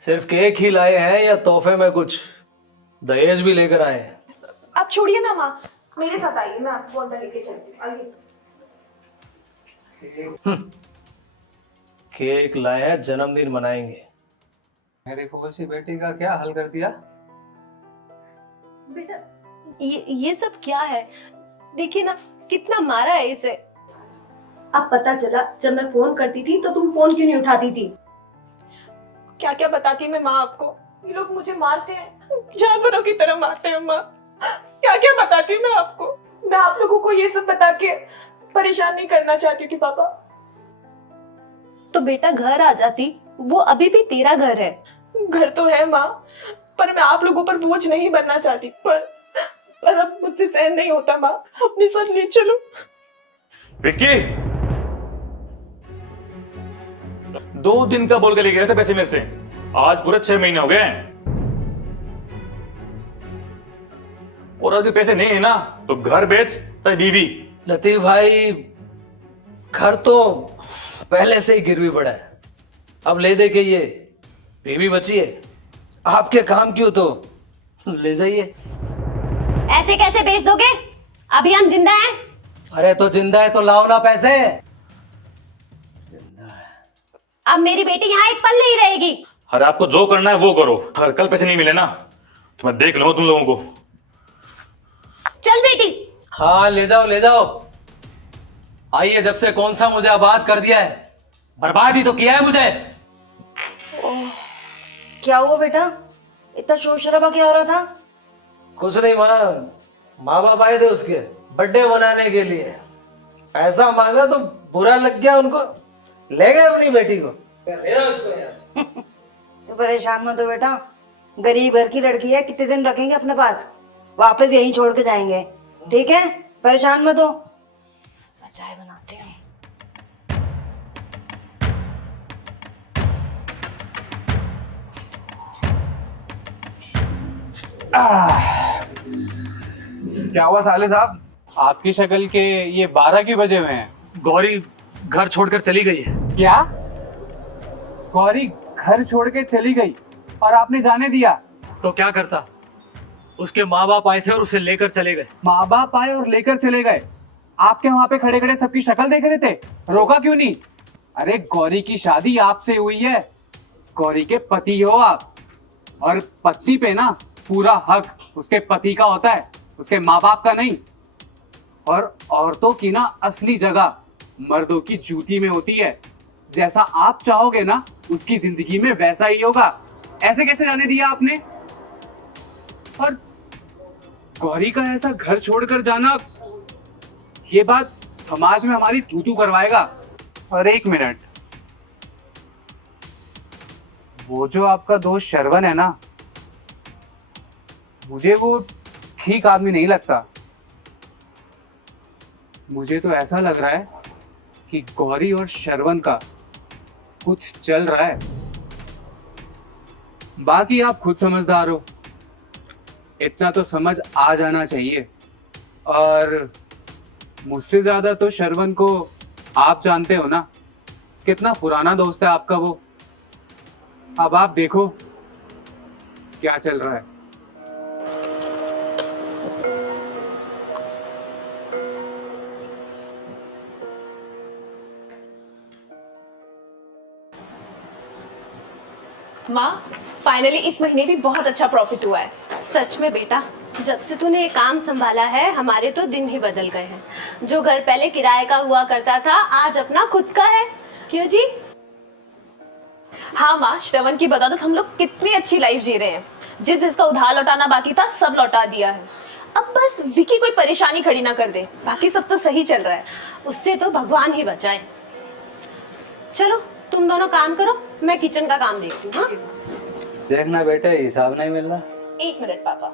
सिर्फ केक ही लाए हैं या तोहफे में कुछ दहेज भी लेकर आए हैं? आप छोड़िए ना माँ, मेरे साथ आइए, मैं आपको अंदर लेके चलती हूँ। आइए। केक लाए हैं, जन्मदिन मनाएंगे। मेरी फौजी बेटी का क्या हाल कर दिया? बेटा ये सब क्या है? देखिए ना कितना मारा है इसे। अब पता चला जब मैं फोन करती थी तो तुम फोन क्यों नहीं उठाती थी? क्या क्या बताती मैं माँ आपको, ये लोग मुझे मारते हैं, जानवरों की तरह मारते हैं माँ। क्या क्या बताती मैं आपको। मैं आप लोगों को ये सब बता के परेशान नहीं करना चाहती थी पापा। तो बेटा घर आ जाती, वो अभी भी तेरा घर है। घर तो है माँ, पर मैं आप लोगों पर बोझ नहीं बनना चाहती। पर अब मुझसे सहन नहीं होता माँ, अपने साथ ले चलो। विक्की, 2 दिन का बोल के ले गए थे पैसे मेरे से, आज पूरे 6 महीने हो गए और अगर पैसे नहीं है ना तो घर बेच चाहे बीवी। लतीफ भाई, घर तो पहले से ही गिरवी पड़ा है, अब ले दे के ये बीवी बची है। आपके काम क्यों तो ले जाइए। ऐसे कैसे बेच दोगे? अभी हम जिंदा हैं। अरे तो जिंदा है तो लाओ ना पैसे। अब मेरी बेटी यहाँ एक पल नहीं रहेगी। अरे आपको जो करना है वो करो, अगर कल पैसे नहीं मिले ना तो मैं देख लूंगा तुम लोगों को। चल बेटी। हाँ ले जाओ ले जाओ। आइए, जब से कौन सा मुझे आबाद कर दिया है, बर्बाद ही तो किया है मुझे। क्या हुआ बेटा, इतना शोर शराबा क्या हो रहा था? कुछ नहीं माँ बाप आए थे उसके बर्थडे मनाने के लिए, पैसा मांगा तो बुरा लग गया उनको, ले गए अपनी बेटी को। ले जाओ इसको यार। तो परेशान मत हो बेटा, गरीब घर की लड़की है, कितने दिन रखेंगे अपने पास, वापस यहीं छोड़ के जाएंगे, ठीक है? परेशान मत हो, मैं चाय बनाती हूँ। क्या हुआ साले साहब, आपकी शक्ल के ये 12 क्यों बजे हुए हैं? गौरी घर छोड़कर चली गई है। क्या? गौरी घर छोड़ के चली गई और आपने जाने दिया। तो क्या करता? उसके माँ बाप आए थे और उसे लेकर चले गए। माँ बाप आए और लेकर चले गए। आप क्या वहां पे खड़े खड़े सबकी शक्ल देख रहे थे? रोका क्यों नहीं? अरे गौरी की शादी आपसे हुई है, गौरी के पति हो आप, और पति पे ना पूरा हक उसके पति का होता है, उसके माँ बाप का नहीं। और औरतों की ना असली जगह मर्दों की जूती में होती है। जैसा आप चाहोगे ना उसकी जिंदगी में वैसा ही होगा। ऐसे कैसे जाने दिया आपने? और गौरी का ऐसा घर छोड़कर जाना, ये बात समाज में हमारी तू करवाएगा। और एक मिनट, वो जो आपका दोस्त श्रवण है ना, मुझे वो ठीक आदमी नहीं लगता। मुझे तो ऐसा लग रहा है कि गौरी और श्रवण का कुछ चल रहा है। बाकी आप खुद समझदार हो, इतना तो समझ आ जाना चाहिए। और मुझसे ज्यादा तो श्रवण को आप जानते हो ना, कितना पुराना दोस्त है आपका वो। अब आप देखो क्या चल रहा है। माँ, फाइनली इस महीने भी बहुत अच्छा प्रॉफिट हुआ है। सच में बेटा, जब से तूने ये काम संभाला है हमारे तो दिन ही बदल गए हैं। जो घर पहले किराए का हुआ करता था आज अपना खुद का है। क्यों जी? हाँ माँ, श्रवण की बदौलत हम लोग कितनी अच्छी लाइफ जी रहे हैं। जिसका उधार लौटाना बाकी था सब लौटा दिया है। अब बस विकी कोई परेशानी खड़ी ना कर दे, बाकी सब तो सही चल रहा है। उससे तो भगवान ही बचाए। चलो तुम दोनों काम करो, मैं किचन का काम देखती हूँ। हाँ? देखना बेटे, हिसाब नहीं मिल रहा। एक मिनट पापा,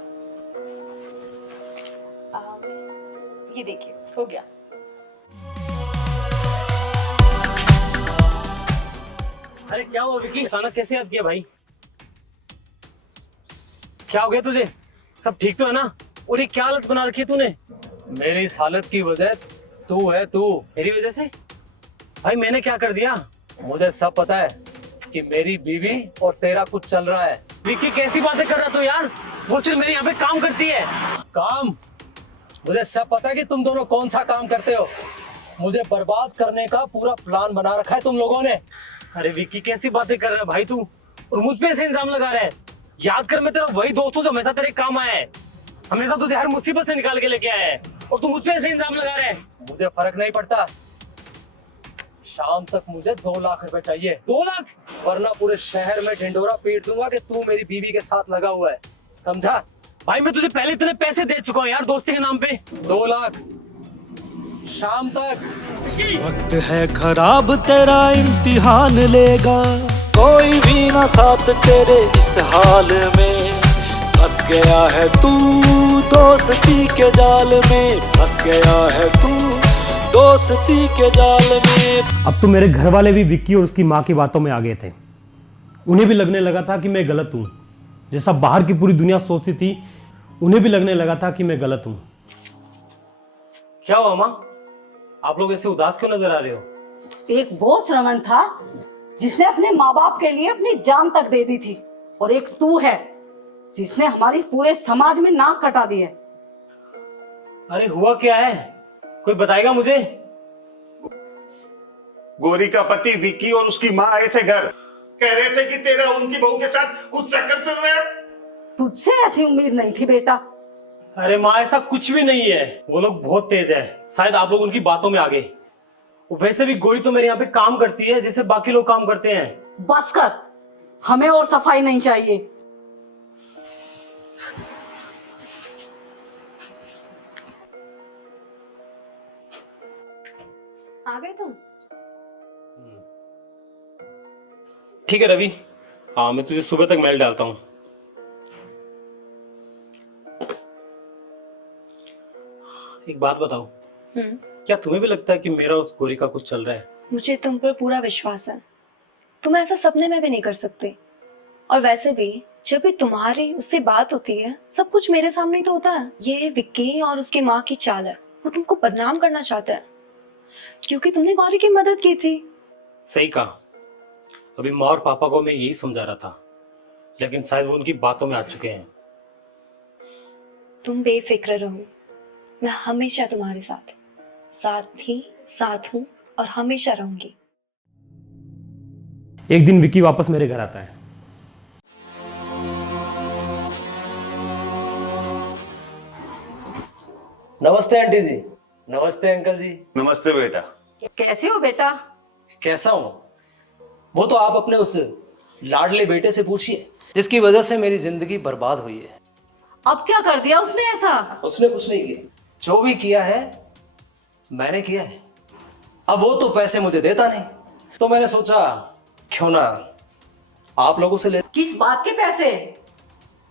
ये देखिए हो गया। अरे क्या हुआ विकी, अचानक कैसे याद किया भाई? क्या हो गया तुझे? सब ठीक तो है ना? और ये क्या हालत बना रखी है तूने? मेरी इस हालत की वजह तू है। तू मेरी वजह से? भाई मैंने क्या कर दिया? मुझे सब पता है कि मेरी बीवी और तेरा कुछ चल रहा है। विकी कैसी बातें कर रहा तू यार? वो सिर्फ मेरे यहाँ पे काम करती है। काम? मुझे सब पता है कि तुम दोनों कौन सा काम करते हो। मुझे बर्बाद करने का पूरा प्लान बना रखा है तुम लोगों ने। अरे विकी कैसी बातें कर रहा है भाई तू, और मुझ पे ऐसे इल्जाम लगा रहा है? याद कर, मैं तेरा वही दोस्त हूँ जो हमेशा तेरे काम आया है, हमेशा तुझे हर मुसीबत से निकाल के लेके आया है, और तू मुझ पे ऐसे इल्जाम लगा रहा है। मुझे फर्क नहीं पड़ता। शाम तक मुझे 2 लाख रुपए चाहिए। 2 लाख? वरना पूरे शहर में ढिंडोरा पीट दूंगा कि तू मेरी बीवी के साथ लगा हुआ है। समझा? भाई मैं तुझे पहले इतने पैसे दे चुका हूँ यार दोस्ती के नाम पे। 2 लाख शाम तक। वक्त है खराब तेरा इम्तिहान लेगा, कोई भी ना साथ तेरे इस हाल में। फंस गया है तू दोस्ती के जाल में, फंस गया है तू दोस्ती के जाल में। अब तो मेरे घर वाले भी विक्की और उसकी माँ की बातों में आ गए थे। उन्हें भी लगने लगा था कि मैं गलत हूँ। जैसा बाहर की पूरी दुनिया सोचती थी, उन्हें भी लगने लगा था कि मैं गलत हूँ। क्या हुआ माँ, आप लोग ऐसे उदास क्यों नजर आ रहे हो? एक वो श्रवण था जिसने अपने माँ बाप के लिए अपनी जान तक दे दी थी, और एक तू है जिसने हमारी पूरे समाज में नाक कटा दी है। अरे हुआ क्या है, कोई बताएगा मुझे? गौरी का पति विकी और उसकी माँ आए थे घर, कह रहे थे कि तेरा उनकी बहू के साथ कुछ चक्कर चल रहा है। तुझसे ऐसी उम्मीद नहीं थी बेटा। अरे माँ ऐसा कुछ भी नहीं है, वो लोग बहुत तेज है, शायद आप लोग उनकी बातों में आ गए। वैसे भी गौरी तो मेरे यहाँ पे काम करती है जैसे बाकी लोग काम करते हैं। बस कर, हमें और सफाई नहीं चाहिए। आ गए तुम? ठीक है रवि, हाँ मैं तुझे सुबह तक मेल डालता हूँ। एक बात बताओ, क्या तुम्हें भी लगता है कि मेरा उस गौरी का कुछ चल रहा है? मुझे तुम पर पूरा विश्वास है, तुम ऐसा सपने में भी नहीं कर सकते। और वैसे भी जब भी तुम्हारी उससे बात होती है सब कुछ मेरे सामने ही तो होता है। ये विक्की और उसकी माँ की चाल है, वो तुमको बदनाम करना चाहते हैं क्योंकि तुमने गौरी की मदद की थी। सही कहा, अभी माँ और पापा को मैं यही समझा रहा था, लेकिन शायद वो उनकी बातों में आ चुके हैं। तुम बेफिक्र रहो, मैं हमेशा तुम्हारे साथ हूँ, साथ थी, साथ हूँ और हमेशा रहूंगी। एक दिन विक्की वापस मेरे घर आता है। नमस्ते आंटी जी। नमस्ते अंकल जी। नमस्ते बेटा। कैसे हो बेटा? कैसा हूं? वो तो आप अपने उस लाडले बेटे से पूछिए, जिसकी वजह से मेरी जिंदगी बर्बाद हुई है। अब क्या कर दिया उसने ऐसा? उसने कुछ नहीं किया, जो भी किया है मैंने किया है। अब वो तो पैसे मुझे देता नहीं, तो मैंने सोचा क्यों ना आप लोगों से ले। किस बात के पैसे?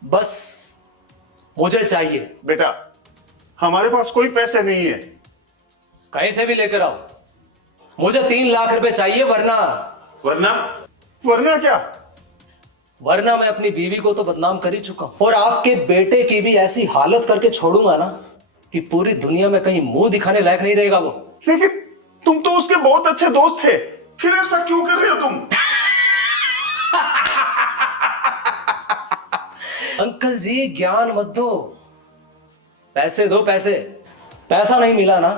बस मुझे चाहिए। बेटा हमारे पास कोई पैसे नहीं है। कहीं से भी लेकर आओ, मुझे 3 लाख रुपए चाहिए, वरना वरना वरना क्या? वरना मैं अपनी बीवी को तो बदनाम कर ही चुका हूं, और आपके बेटे की भी ऐसी हालत करके छोड़ूंगा ना कि पूरी दुनिया में कहीं मुंह दिखाने लायक नहीं रहेगा वो। लेकिन तुम तो उसके बहुत अच्छे दोस्त थे, फिर ऐसा क्यों कर रहे हो तुम? अंकल जी ज्ञान मत दो, पैसे दो पैसे। पैसा नहीं मिला ना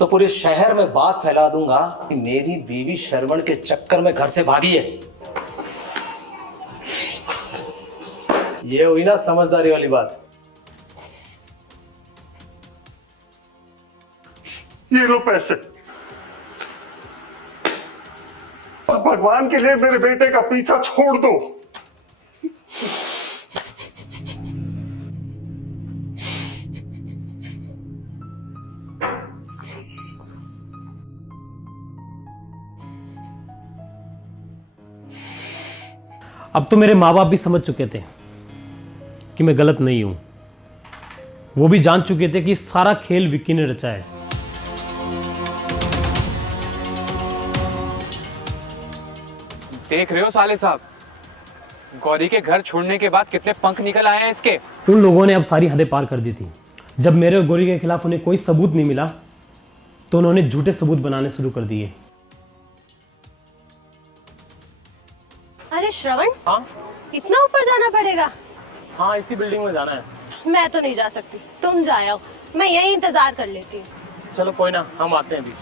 तो पूरे शहर में बात फैला दूंगा कि मेरी बीवी श्रवण के चक्कर में घर से भागी है। ये हुई ना समझदारी वाली बात। ये लो पैसे, और भगवान के लिए मेरे बेटे का पीछा छोड़ दो। अब तो मेरे माँ बाप भी समझ चुके थे कि मैं गलत नहीं हूं। वो भी जान चुके थे कि सारा खेल विक्की ने रचा है। देख रहे हो साले साहब, गौरी के घर छोड़ने के बाद कितने पंख निकल आए हैं इसके। उन लोगों ने अब सारी हदें पार कर दी थी। जब मेरे और गौरी के खिलाफ उन्हें कोई सबूत नहीं मिला तो उन्होंने झूठे सबूत बनाने शुरू कर दिए। अरे श्रवण, हाँ इतना ऊपर जाना पड़ेगा? हाँ, इसी बिल्डिंग में जाना है। मैं तो नहीं जा सकती, तुम जाओ, मैं यहीं इंतजार कर लेती हूँ। चलो कोई ना, हम आते हैं अभी।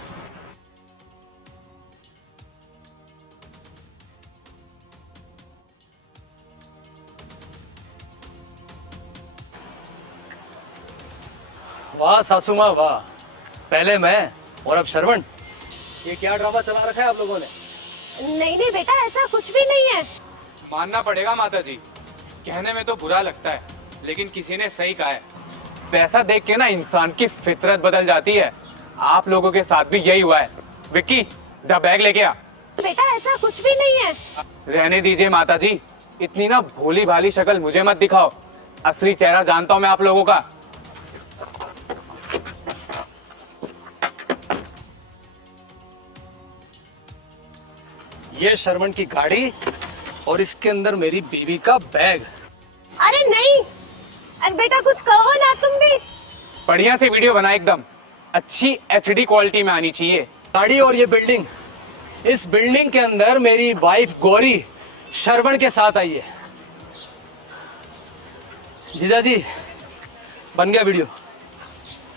वाह सासू माँ वाह, पहले मैं और अब श्रवण। ये क्या ड्रामा चला रखा है आप लोगों ने? नहीं नहीं बेटा, ऐसा कुछ भी नहीं है। मानना पड़ेगा माता जी, कहने में तो बुरा लगता है लेकिन किसी ने सही कहा है, पैसा देख के ना इंसान की फितरत बदल जाती है। आप लोगों के साथ भी यही हुआ है। विक्की, द बैग लेके आ। बेटा ऐसा कुछ भी नहीं है। रहने दीजिए माता जी, इतनी ना भोली भाली शक्ल मुझे मत दिखाओ, असली चेहरा जानता हूँ मैं आप लोगों का। ये श्रवण की गाड़ी और इसके अंदर मेरी बीवी का बैग। अरे नहीं, अरे बेटा कुछ कहो ना तुम भी। बढ़िया सी वीडियो बना, एकदम अच्छी HD क्वालिटी में आनी चाहिए। गाड़ी और ये बिल्डिंग, इस बिल्डिंग के अंदर मेरी वाइफ गौरी श्रवण के साथ आई है। जीजा जी, बन गया वीडियो।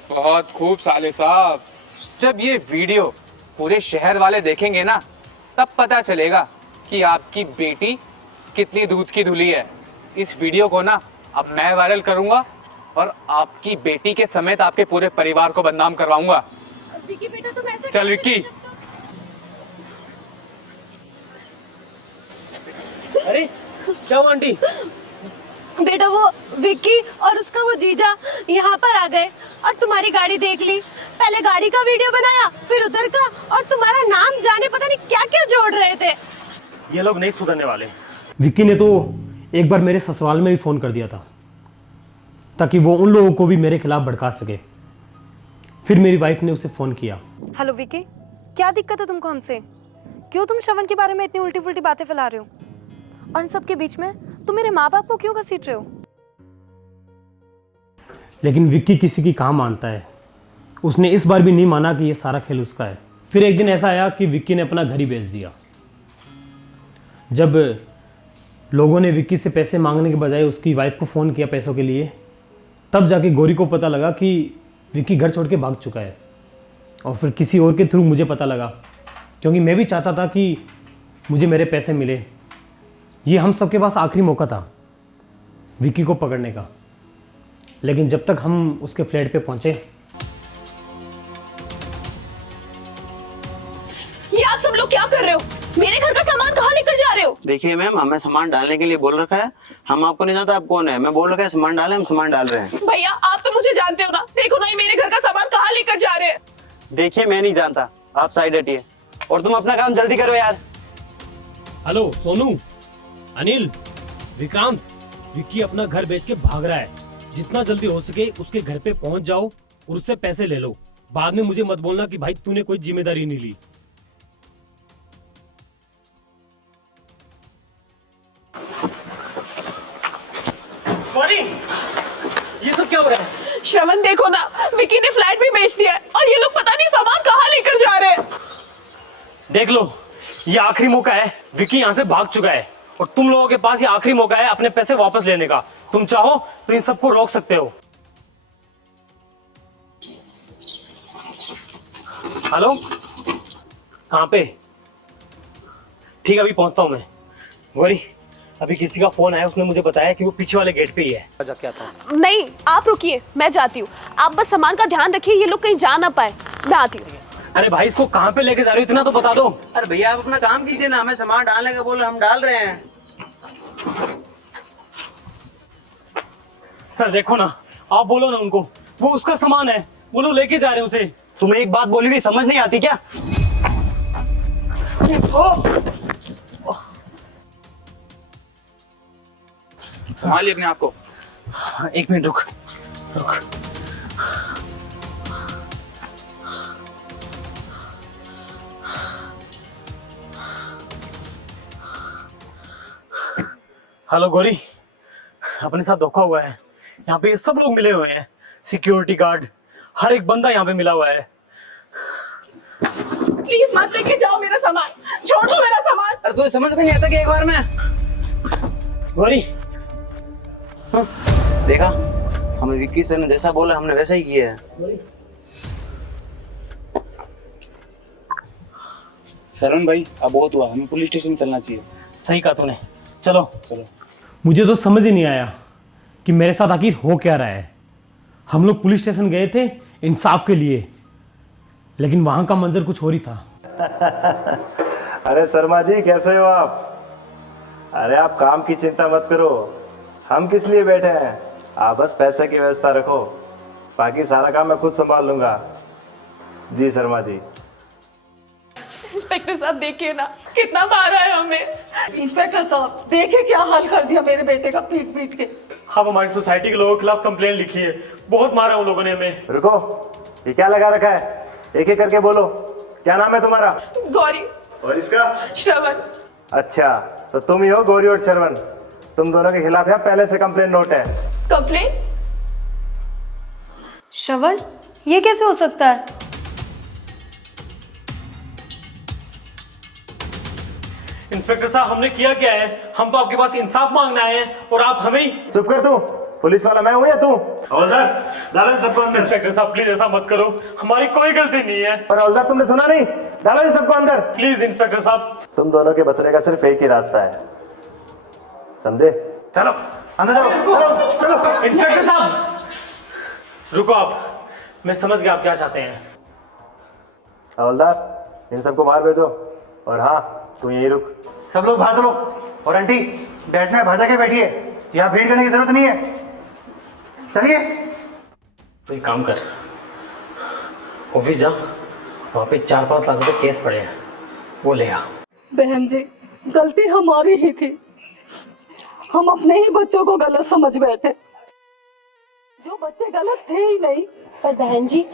बहुत खूब साले साहब, जब ये वीडियो पूरे शहर वाले देखेंगे ना तब पता चलेगा कि आपकी बेटी कितनी दूध की धुली है। इस वीडियो को ना अब मैं वायरल करूंगा और आपकी बेटी के समेत आपके पूरे परिवार को बदनाम करवाऊंगा। विक्की बेटा तुम ऐसे चल विक्की। अरे क्या हुआ आंटी? बेटा वो विक्की और उसका वो जीजा यहाँ पर आ गए और तुम्हारी गाड़ी देख ली। पहले गाड़ी का वीडियो बनाया, फिर उधर का, और तुम्हारा नाम जाने पता नहीं क्या क्या जोड़ रहे थे। ये लोग नहीं सुधरने वाले। विक्की ने तो एक बार मेरे ससुराल में भी फोन कर दिया था ताकि वो उन लोगों को भी मेरे खिलाफ भड़का सके। फिर मेरी वाइफ ने उसे फोन किया। हेलो विकी, क्या दिक्कत है तुमको हमसे? क्यों तुम श्रवण के बारे में इतनी उल्टी फुल्टी बातें फैला रहे हो? और इन सब के बीच में तुम मेरे माँ बाप को क्यों घसीट रहे हो? लेकिन विक्की किसी की कहाँ मानता है। उसने इस बार भी नहीं माना कि ये सारा खेल उसका है। फिर एक दिन ऐसा आया कि विक्की ने अपना घर ही बेच दिया। जब लोगों ने विक्की से पैसे मांगने के बजाय उसकी वाइफ को फ़ोन किया पैसों के लिए, तब जाके गौरी को पता लगा कि विक्की घर छोड़ के भाग चुका है। और फिर किसी और के थ्रू मुझे पता लगा, क्योंकि मैं भी चाहता था कि मुझे मेरे पैसे मिले। ये हम सबके पास आखिरी मौका था विक्की को पकड़ने का। लेकिन जब तक हम उसके फ्लैट पे पहुंचे, ये आप सब लोग क्या कर रहे हो? मेरे घर का सामान कहाँ लेकर जा रहे हो? देखिए मैम, हमें सामान डालने के लिए बोल रखा है। हम आपको नहीं जानता आप कौन है। मैं बोल रखा है सामान डालें, हम सामान डाल रहे हैं। भैया आप तो मुझे जानते हो ना, देखो ना ये मेरे घर का सामान कहाँ लेकर जा रहे हैं। देखिए मैं नहीं जानता, आप साइड हटिए और तुम अपना काम जल्दी करो यार। हेलो सोनू, अनिल, विक्रांत, विक्की अपना घर बेच के भाग रहा है। जितना जल्दी हो सके उसके घर पे पहुंच जाओ और उससे पैसे ले लो। बाद में मुझे मत बोलना कि भाई तूने कोई जिम्मेदारी नहीं ली। ये सब क्या हो रहा है? श्रवण देखो ना, विकी ने फ्लैट भी बेच दिया है और ये लोग पता नहीं सामान कहाँ लेकर जा रहे हैं। देख लो, ये आखिरी मौका है। विक्की यहाँ से भाग चुका है और तुम लोगों के पास ये आखिरी मौका है अपने पैसे वापस लेने का। तुम चाहो तो इन सबको रोक सकते हो। हेलो, कहाँ पे? ठीक है, अभी पहुंचता हूँ मैं। गौरी, अभी किसी का फोन आया, उसने मुझे बताया कि वो पीछे वाले गेट पे ही है। जाके आता हूँ। नहीं आप रुकिए, मैं जाती हूँ। आप बस सामान का ध्यान रखिए, ये लोग कहीं जा ना पाए। मैं आती हूँ। अरे भाई, इसको कहाँ पे लेके जा रहे हो, इतना तो बता दो। अरे भैया आप अपना काम कीजिए ना, हमें सामान डालने का बोल, हम डाल रहे हैं। सर देखो ना, आप बोलो ना उनको, वो उसका सामान है, वो लोग लेके जा रहे हैं उसे। तुम्हें एक बात बोली हुई समझ नहीं आती क्या? संभालिए अपने आप को। एक मिनट रुक रुक। हेलो गौरी, अपने साथ धोखा हुआ है। यहाँ पे सब लोग मिले हुए हैं, सिक्योरिटी गार्ड, हर एक बंदा यहाँ पे मिला हुआ है। प्लीज मत लेके जाओ मेरा सामान, छोड़ दो मेरा सामान। अरे तुझे समझ में नहीं आता कि एक बार में? गौरी, देखा, हमें विक्की सर ने जैसा बोला हमने वैसा ही किया है। सरवण भाई अब बहुत हुआ, हमें पुलिस स्टेशन चलना चाहिए। सही कहा तूने, चलो चलो। मुझे तो समझ ही नहीं आया कि मेरे साथ आखिर हो क्या रहा है। हम लोग पुलिस स्टेशन गए थे इंसाफ के लिए, लेकिन वहां का मंजर कुछ और ही था। अरे शर्मा जी, कैसे हो आप? अरे आप काम की चिंता मत करो, हम किस लिए बैठे हैं। आप बस पैसे की व्यवस्था रखो, बाकी सारा काम मैं खुद संभाल लूंगा। जी शर्मा जी। इंस्पेक्टर साहब देखिए ना, कितना मारा है हमें। इंस्पेक्टर साहब देखिए क्या हाल कर दिया मेरे बेटे का, पीट पीट के। हम हमारी सोसाइटी के लोगों के खिलाफ कंप्लेन लिखी है, बहुत मारा उन लोगों ने हमें। रुको, ये क्या लगा रखा है? एक एक करके बोलो, क्या नाम है तुम्हारा? गौरी। और इसका? श्रवण। अच्छा, तो तुम ही हो गौरी और श्रवण। तुम दोनों के खिलाफ है पहले से कंप्लेन नोट है। कंप्लेन? श्रवण, ये कैसे हो सकता है? इंस्पेक्टर साहब, हमने किया क्या है? हम तो आपके पास इंसाफ मांगने आए हैं और आप हमें ही। चुप कर तू, पुलिस वाला मैं हूं या तू? हवलदार, डालो इन सबको अंदर। इंस्पेक्टर साहब प्लीज ऐसा मत करो, हमारी कोई गलती नहीं है। पर हवलदार तुमने सुना नहीं? डालो इन सबको अंदर प्लीज। इंस्पेक्टर साहब, तुम दोनों के बचने का सिर्फ एक ही रास्ता है, समझे? चलो अंदर चलो, चलो चलो। इंस्पेक्टर साहब रुको, आप, मैं समझ गया आप क्या चाहते हैं। हवलदार, इन सबको बाहर भेजो। और हाँ, तू यहीं रुक। सब लोग बाहर चलो। और आंटी, बैठना है, बाहर जाके बैठिए, यहाँ भीड़ करने की जरूरत नहीं है। चलिए। तो एक काम कर, ऑफिस जा, वहाँ पे 4-5 लाख रुपए केस पड़े हैं, वो ले आ। बहन जी, गलती हमारी ही थी, हम अपने ही बच्चों को गलत समझ बैठे, जो बच्चे गलत थे ही नहीं। पर बहन जी,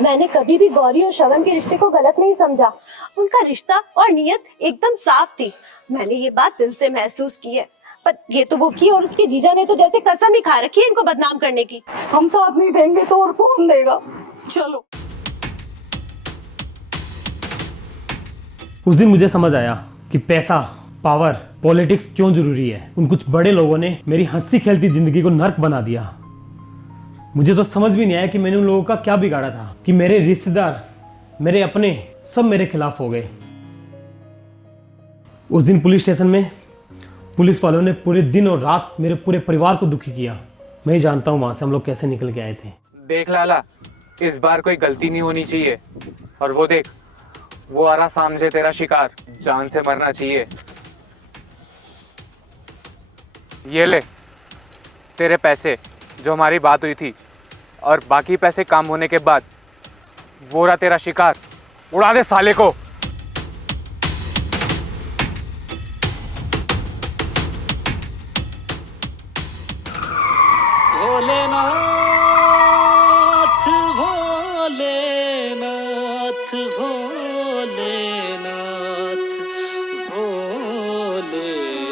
मैंने कभी भी गौरी और श्रवण के रिश्ते को गलत नहीं समझा। उनका रिश्ता और नीयत एकदम साफ थी। मैंने ये बात दिल से महसूस की है। पर ये तो वो की और उसके जीजा ने तो जैसे कसम ही खा रखी है इनको बदनाम करने की। हम साथ नहीं देंगे तो और कौन देगा? चलो। उस दिन मुझे समझ आया कि पैसा, पावर पॉलिटिक्स क्यों जरूरी है। उन कुछ बड़े लोगों ने मेरी हंसती खेलती जिंदगी को नर्क बना दिया। मुझे तो समझ भी नहीं आया कि मैंने उन लोगों का क्या बिगाड़ा था कि मेरे रिश्तेदार, मेरे अपने सब मेरे खिलाफ हो गए। उस दिन पुलिस स्टेशन में पुलिस वालों ने पूरे दिन और रात मेरे पूरे परिवार को दुखी किया। मैं ही जानता हूँ वहां से हम लोग कैसे निकल के आए थे। देख लाला, इस बार कोई गलती नहीं होनी चाहिए। और वो देख, वो आ रहा सामने तेरा शिकार, जान से मरना चाहिए। ये ले तेरे पैसे जो हमारी बात हुई थी, और बाकी पैसे काम होने के बाद। वो रहा तेरा शिकार, उड़ा दे साले को। भोलेनाथ भोलेनाथ भोलेनाथ भोलेनाथ।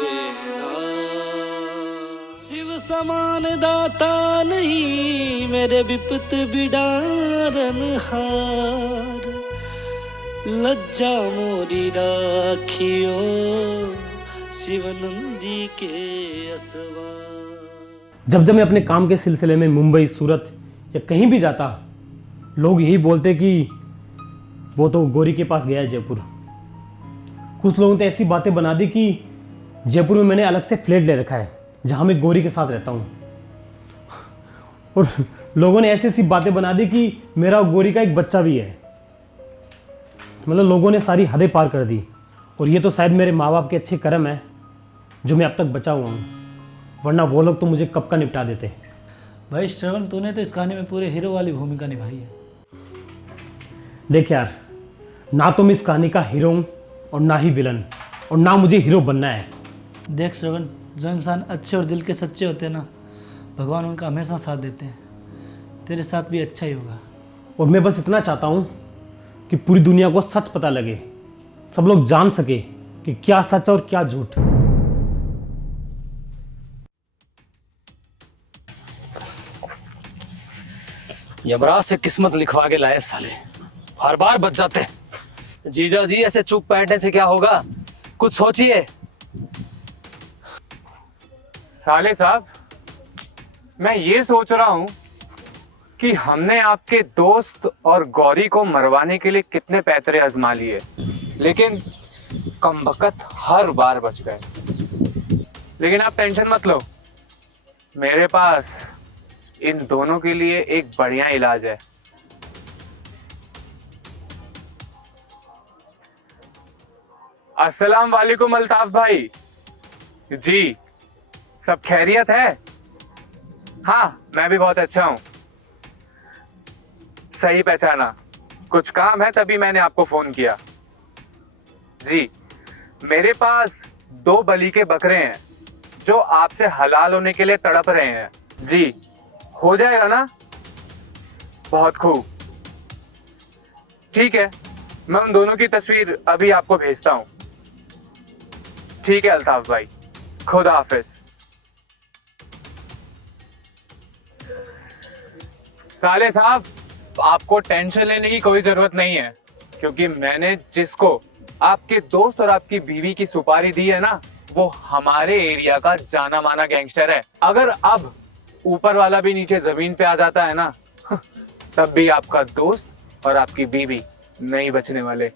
शिव समान दाता नहीं मेरे विपत बिडारन हार, लज्जा मोरी राखियो शिवनंदी के असवा। जब जब मैं अपने काम के सिलसिले में मुंबई, सूरत या कहीं भी जाता, लोग यही बोलते कि वो तो गौरी के पास गया है जयपुर। कुछ लोगों ने ऐसी बातें बना दी कि जयपुर में मैंने अलग से फ्लैट ले रखा है जहां मैं गौरी के साथ रहता हूं। और लोगों ने ऐसी ऐसी बातें बना दी कि मेरा गौरी का एक बच्चा भी है। मतलब लोगों ने सारी हदें पार कर दी। और ये तो शायद मेरे माँ बाप के अच्छे कर्म है जो मैं अब तक बचा हुआ हूँ, वरना वो लोग तो मुझे कब का निपटा देते। भाई श्रवण, तूने तो इस कहानी में पूरे हीरो वाली भूमिका निभाई है। देख यार, ना तो मैं इस कहानी का हीरो हूँ और ना ही विलन, और ना मुझे हीरो बनना है। देख श्रवण, जो इंसान अच्छे और दिल के सच्चे होते हैं ना, भगवान उनका हमेशा साथ देते हैं। तेरे साथ भी अच्छा ही होगा। और मैं बस इतना चाहता हूँ कि पूरी दुनिया को सच पता लगे, सब लोग जान सके कि क्या सच और क्या झूठ। यमराज से किस्मत लिखवा के लाए साले, हर बार बच जाते। जीजा जी ऐसे चुप बैठने से क्या होगा, कुछ सोचिए। साले साहब, मैं ये सोच रहा हूं कि हमने आपके दोस्त और गौरी को मरवाने के लिए कितने पैतरे आजमा लिए, लेकिन कमबख्त हर बार बच गए। लेकिन आप टेंशन मत लो, मेरे पास इन दोनों के लिए एक बढ़िया इलाज है। अस्सलाम वालेकुम अल्ताफ भाई। जी, सब खैरियत है? हाँ, मैं भी बहुत अच्छा हूं। सही पहचाना, कुछ काम है तभी मैंने आपको फोन किया। जी, मेरे पास 2 बली के बकरे हैं जो आपसे हलाल होने के लिए तड़प रहे हैं। जी, हो जाएगा ना? बहुत खूब। ठीक है, मैं उन दोनों की तस्वीर अभी आपको भेजता हूं। ठीक है अल्ताफ भाई, खुदा हाफिज। साले साहब, आपको टेंशन लेने की कोई जरूरत नहीं है, क्योंकि मैंने जिसको आपके दोस्त और आपकी बीवी की सुपारी दी है ना, वो हमारे एरिया का जाना माना गैंगस्टर है। अगर अब ऊपर वाला भी नीचे जमीन पे आ जाता है ना, तब भी आपका दोस्त और आपकी बीवी नहीं बचने वाले।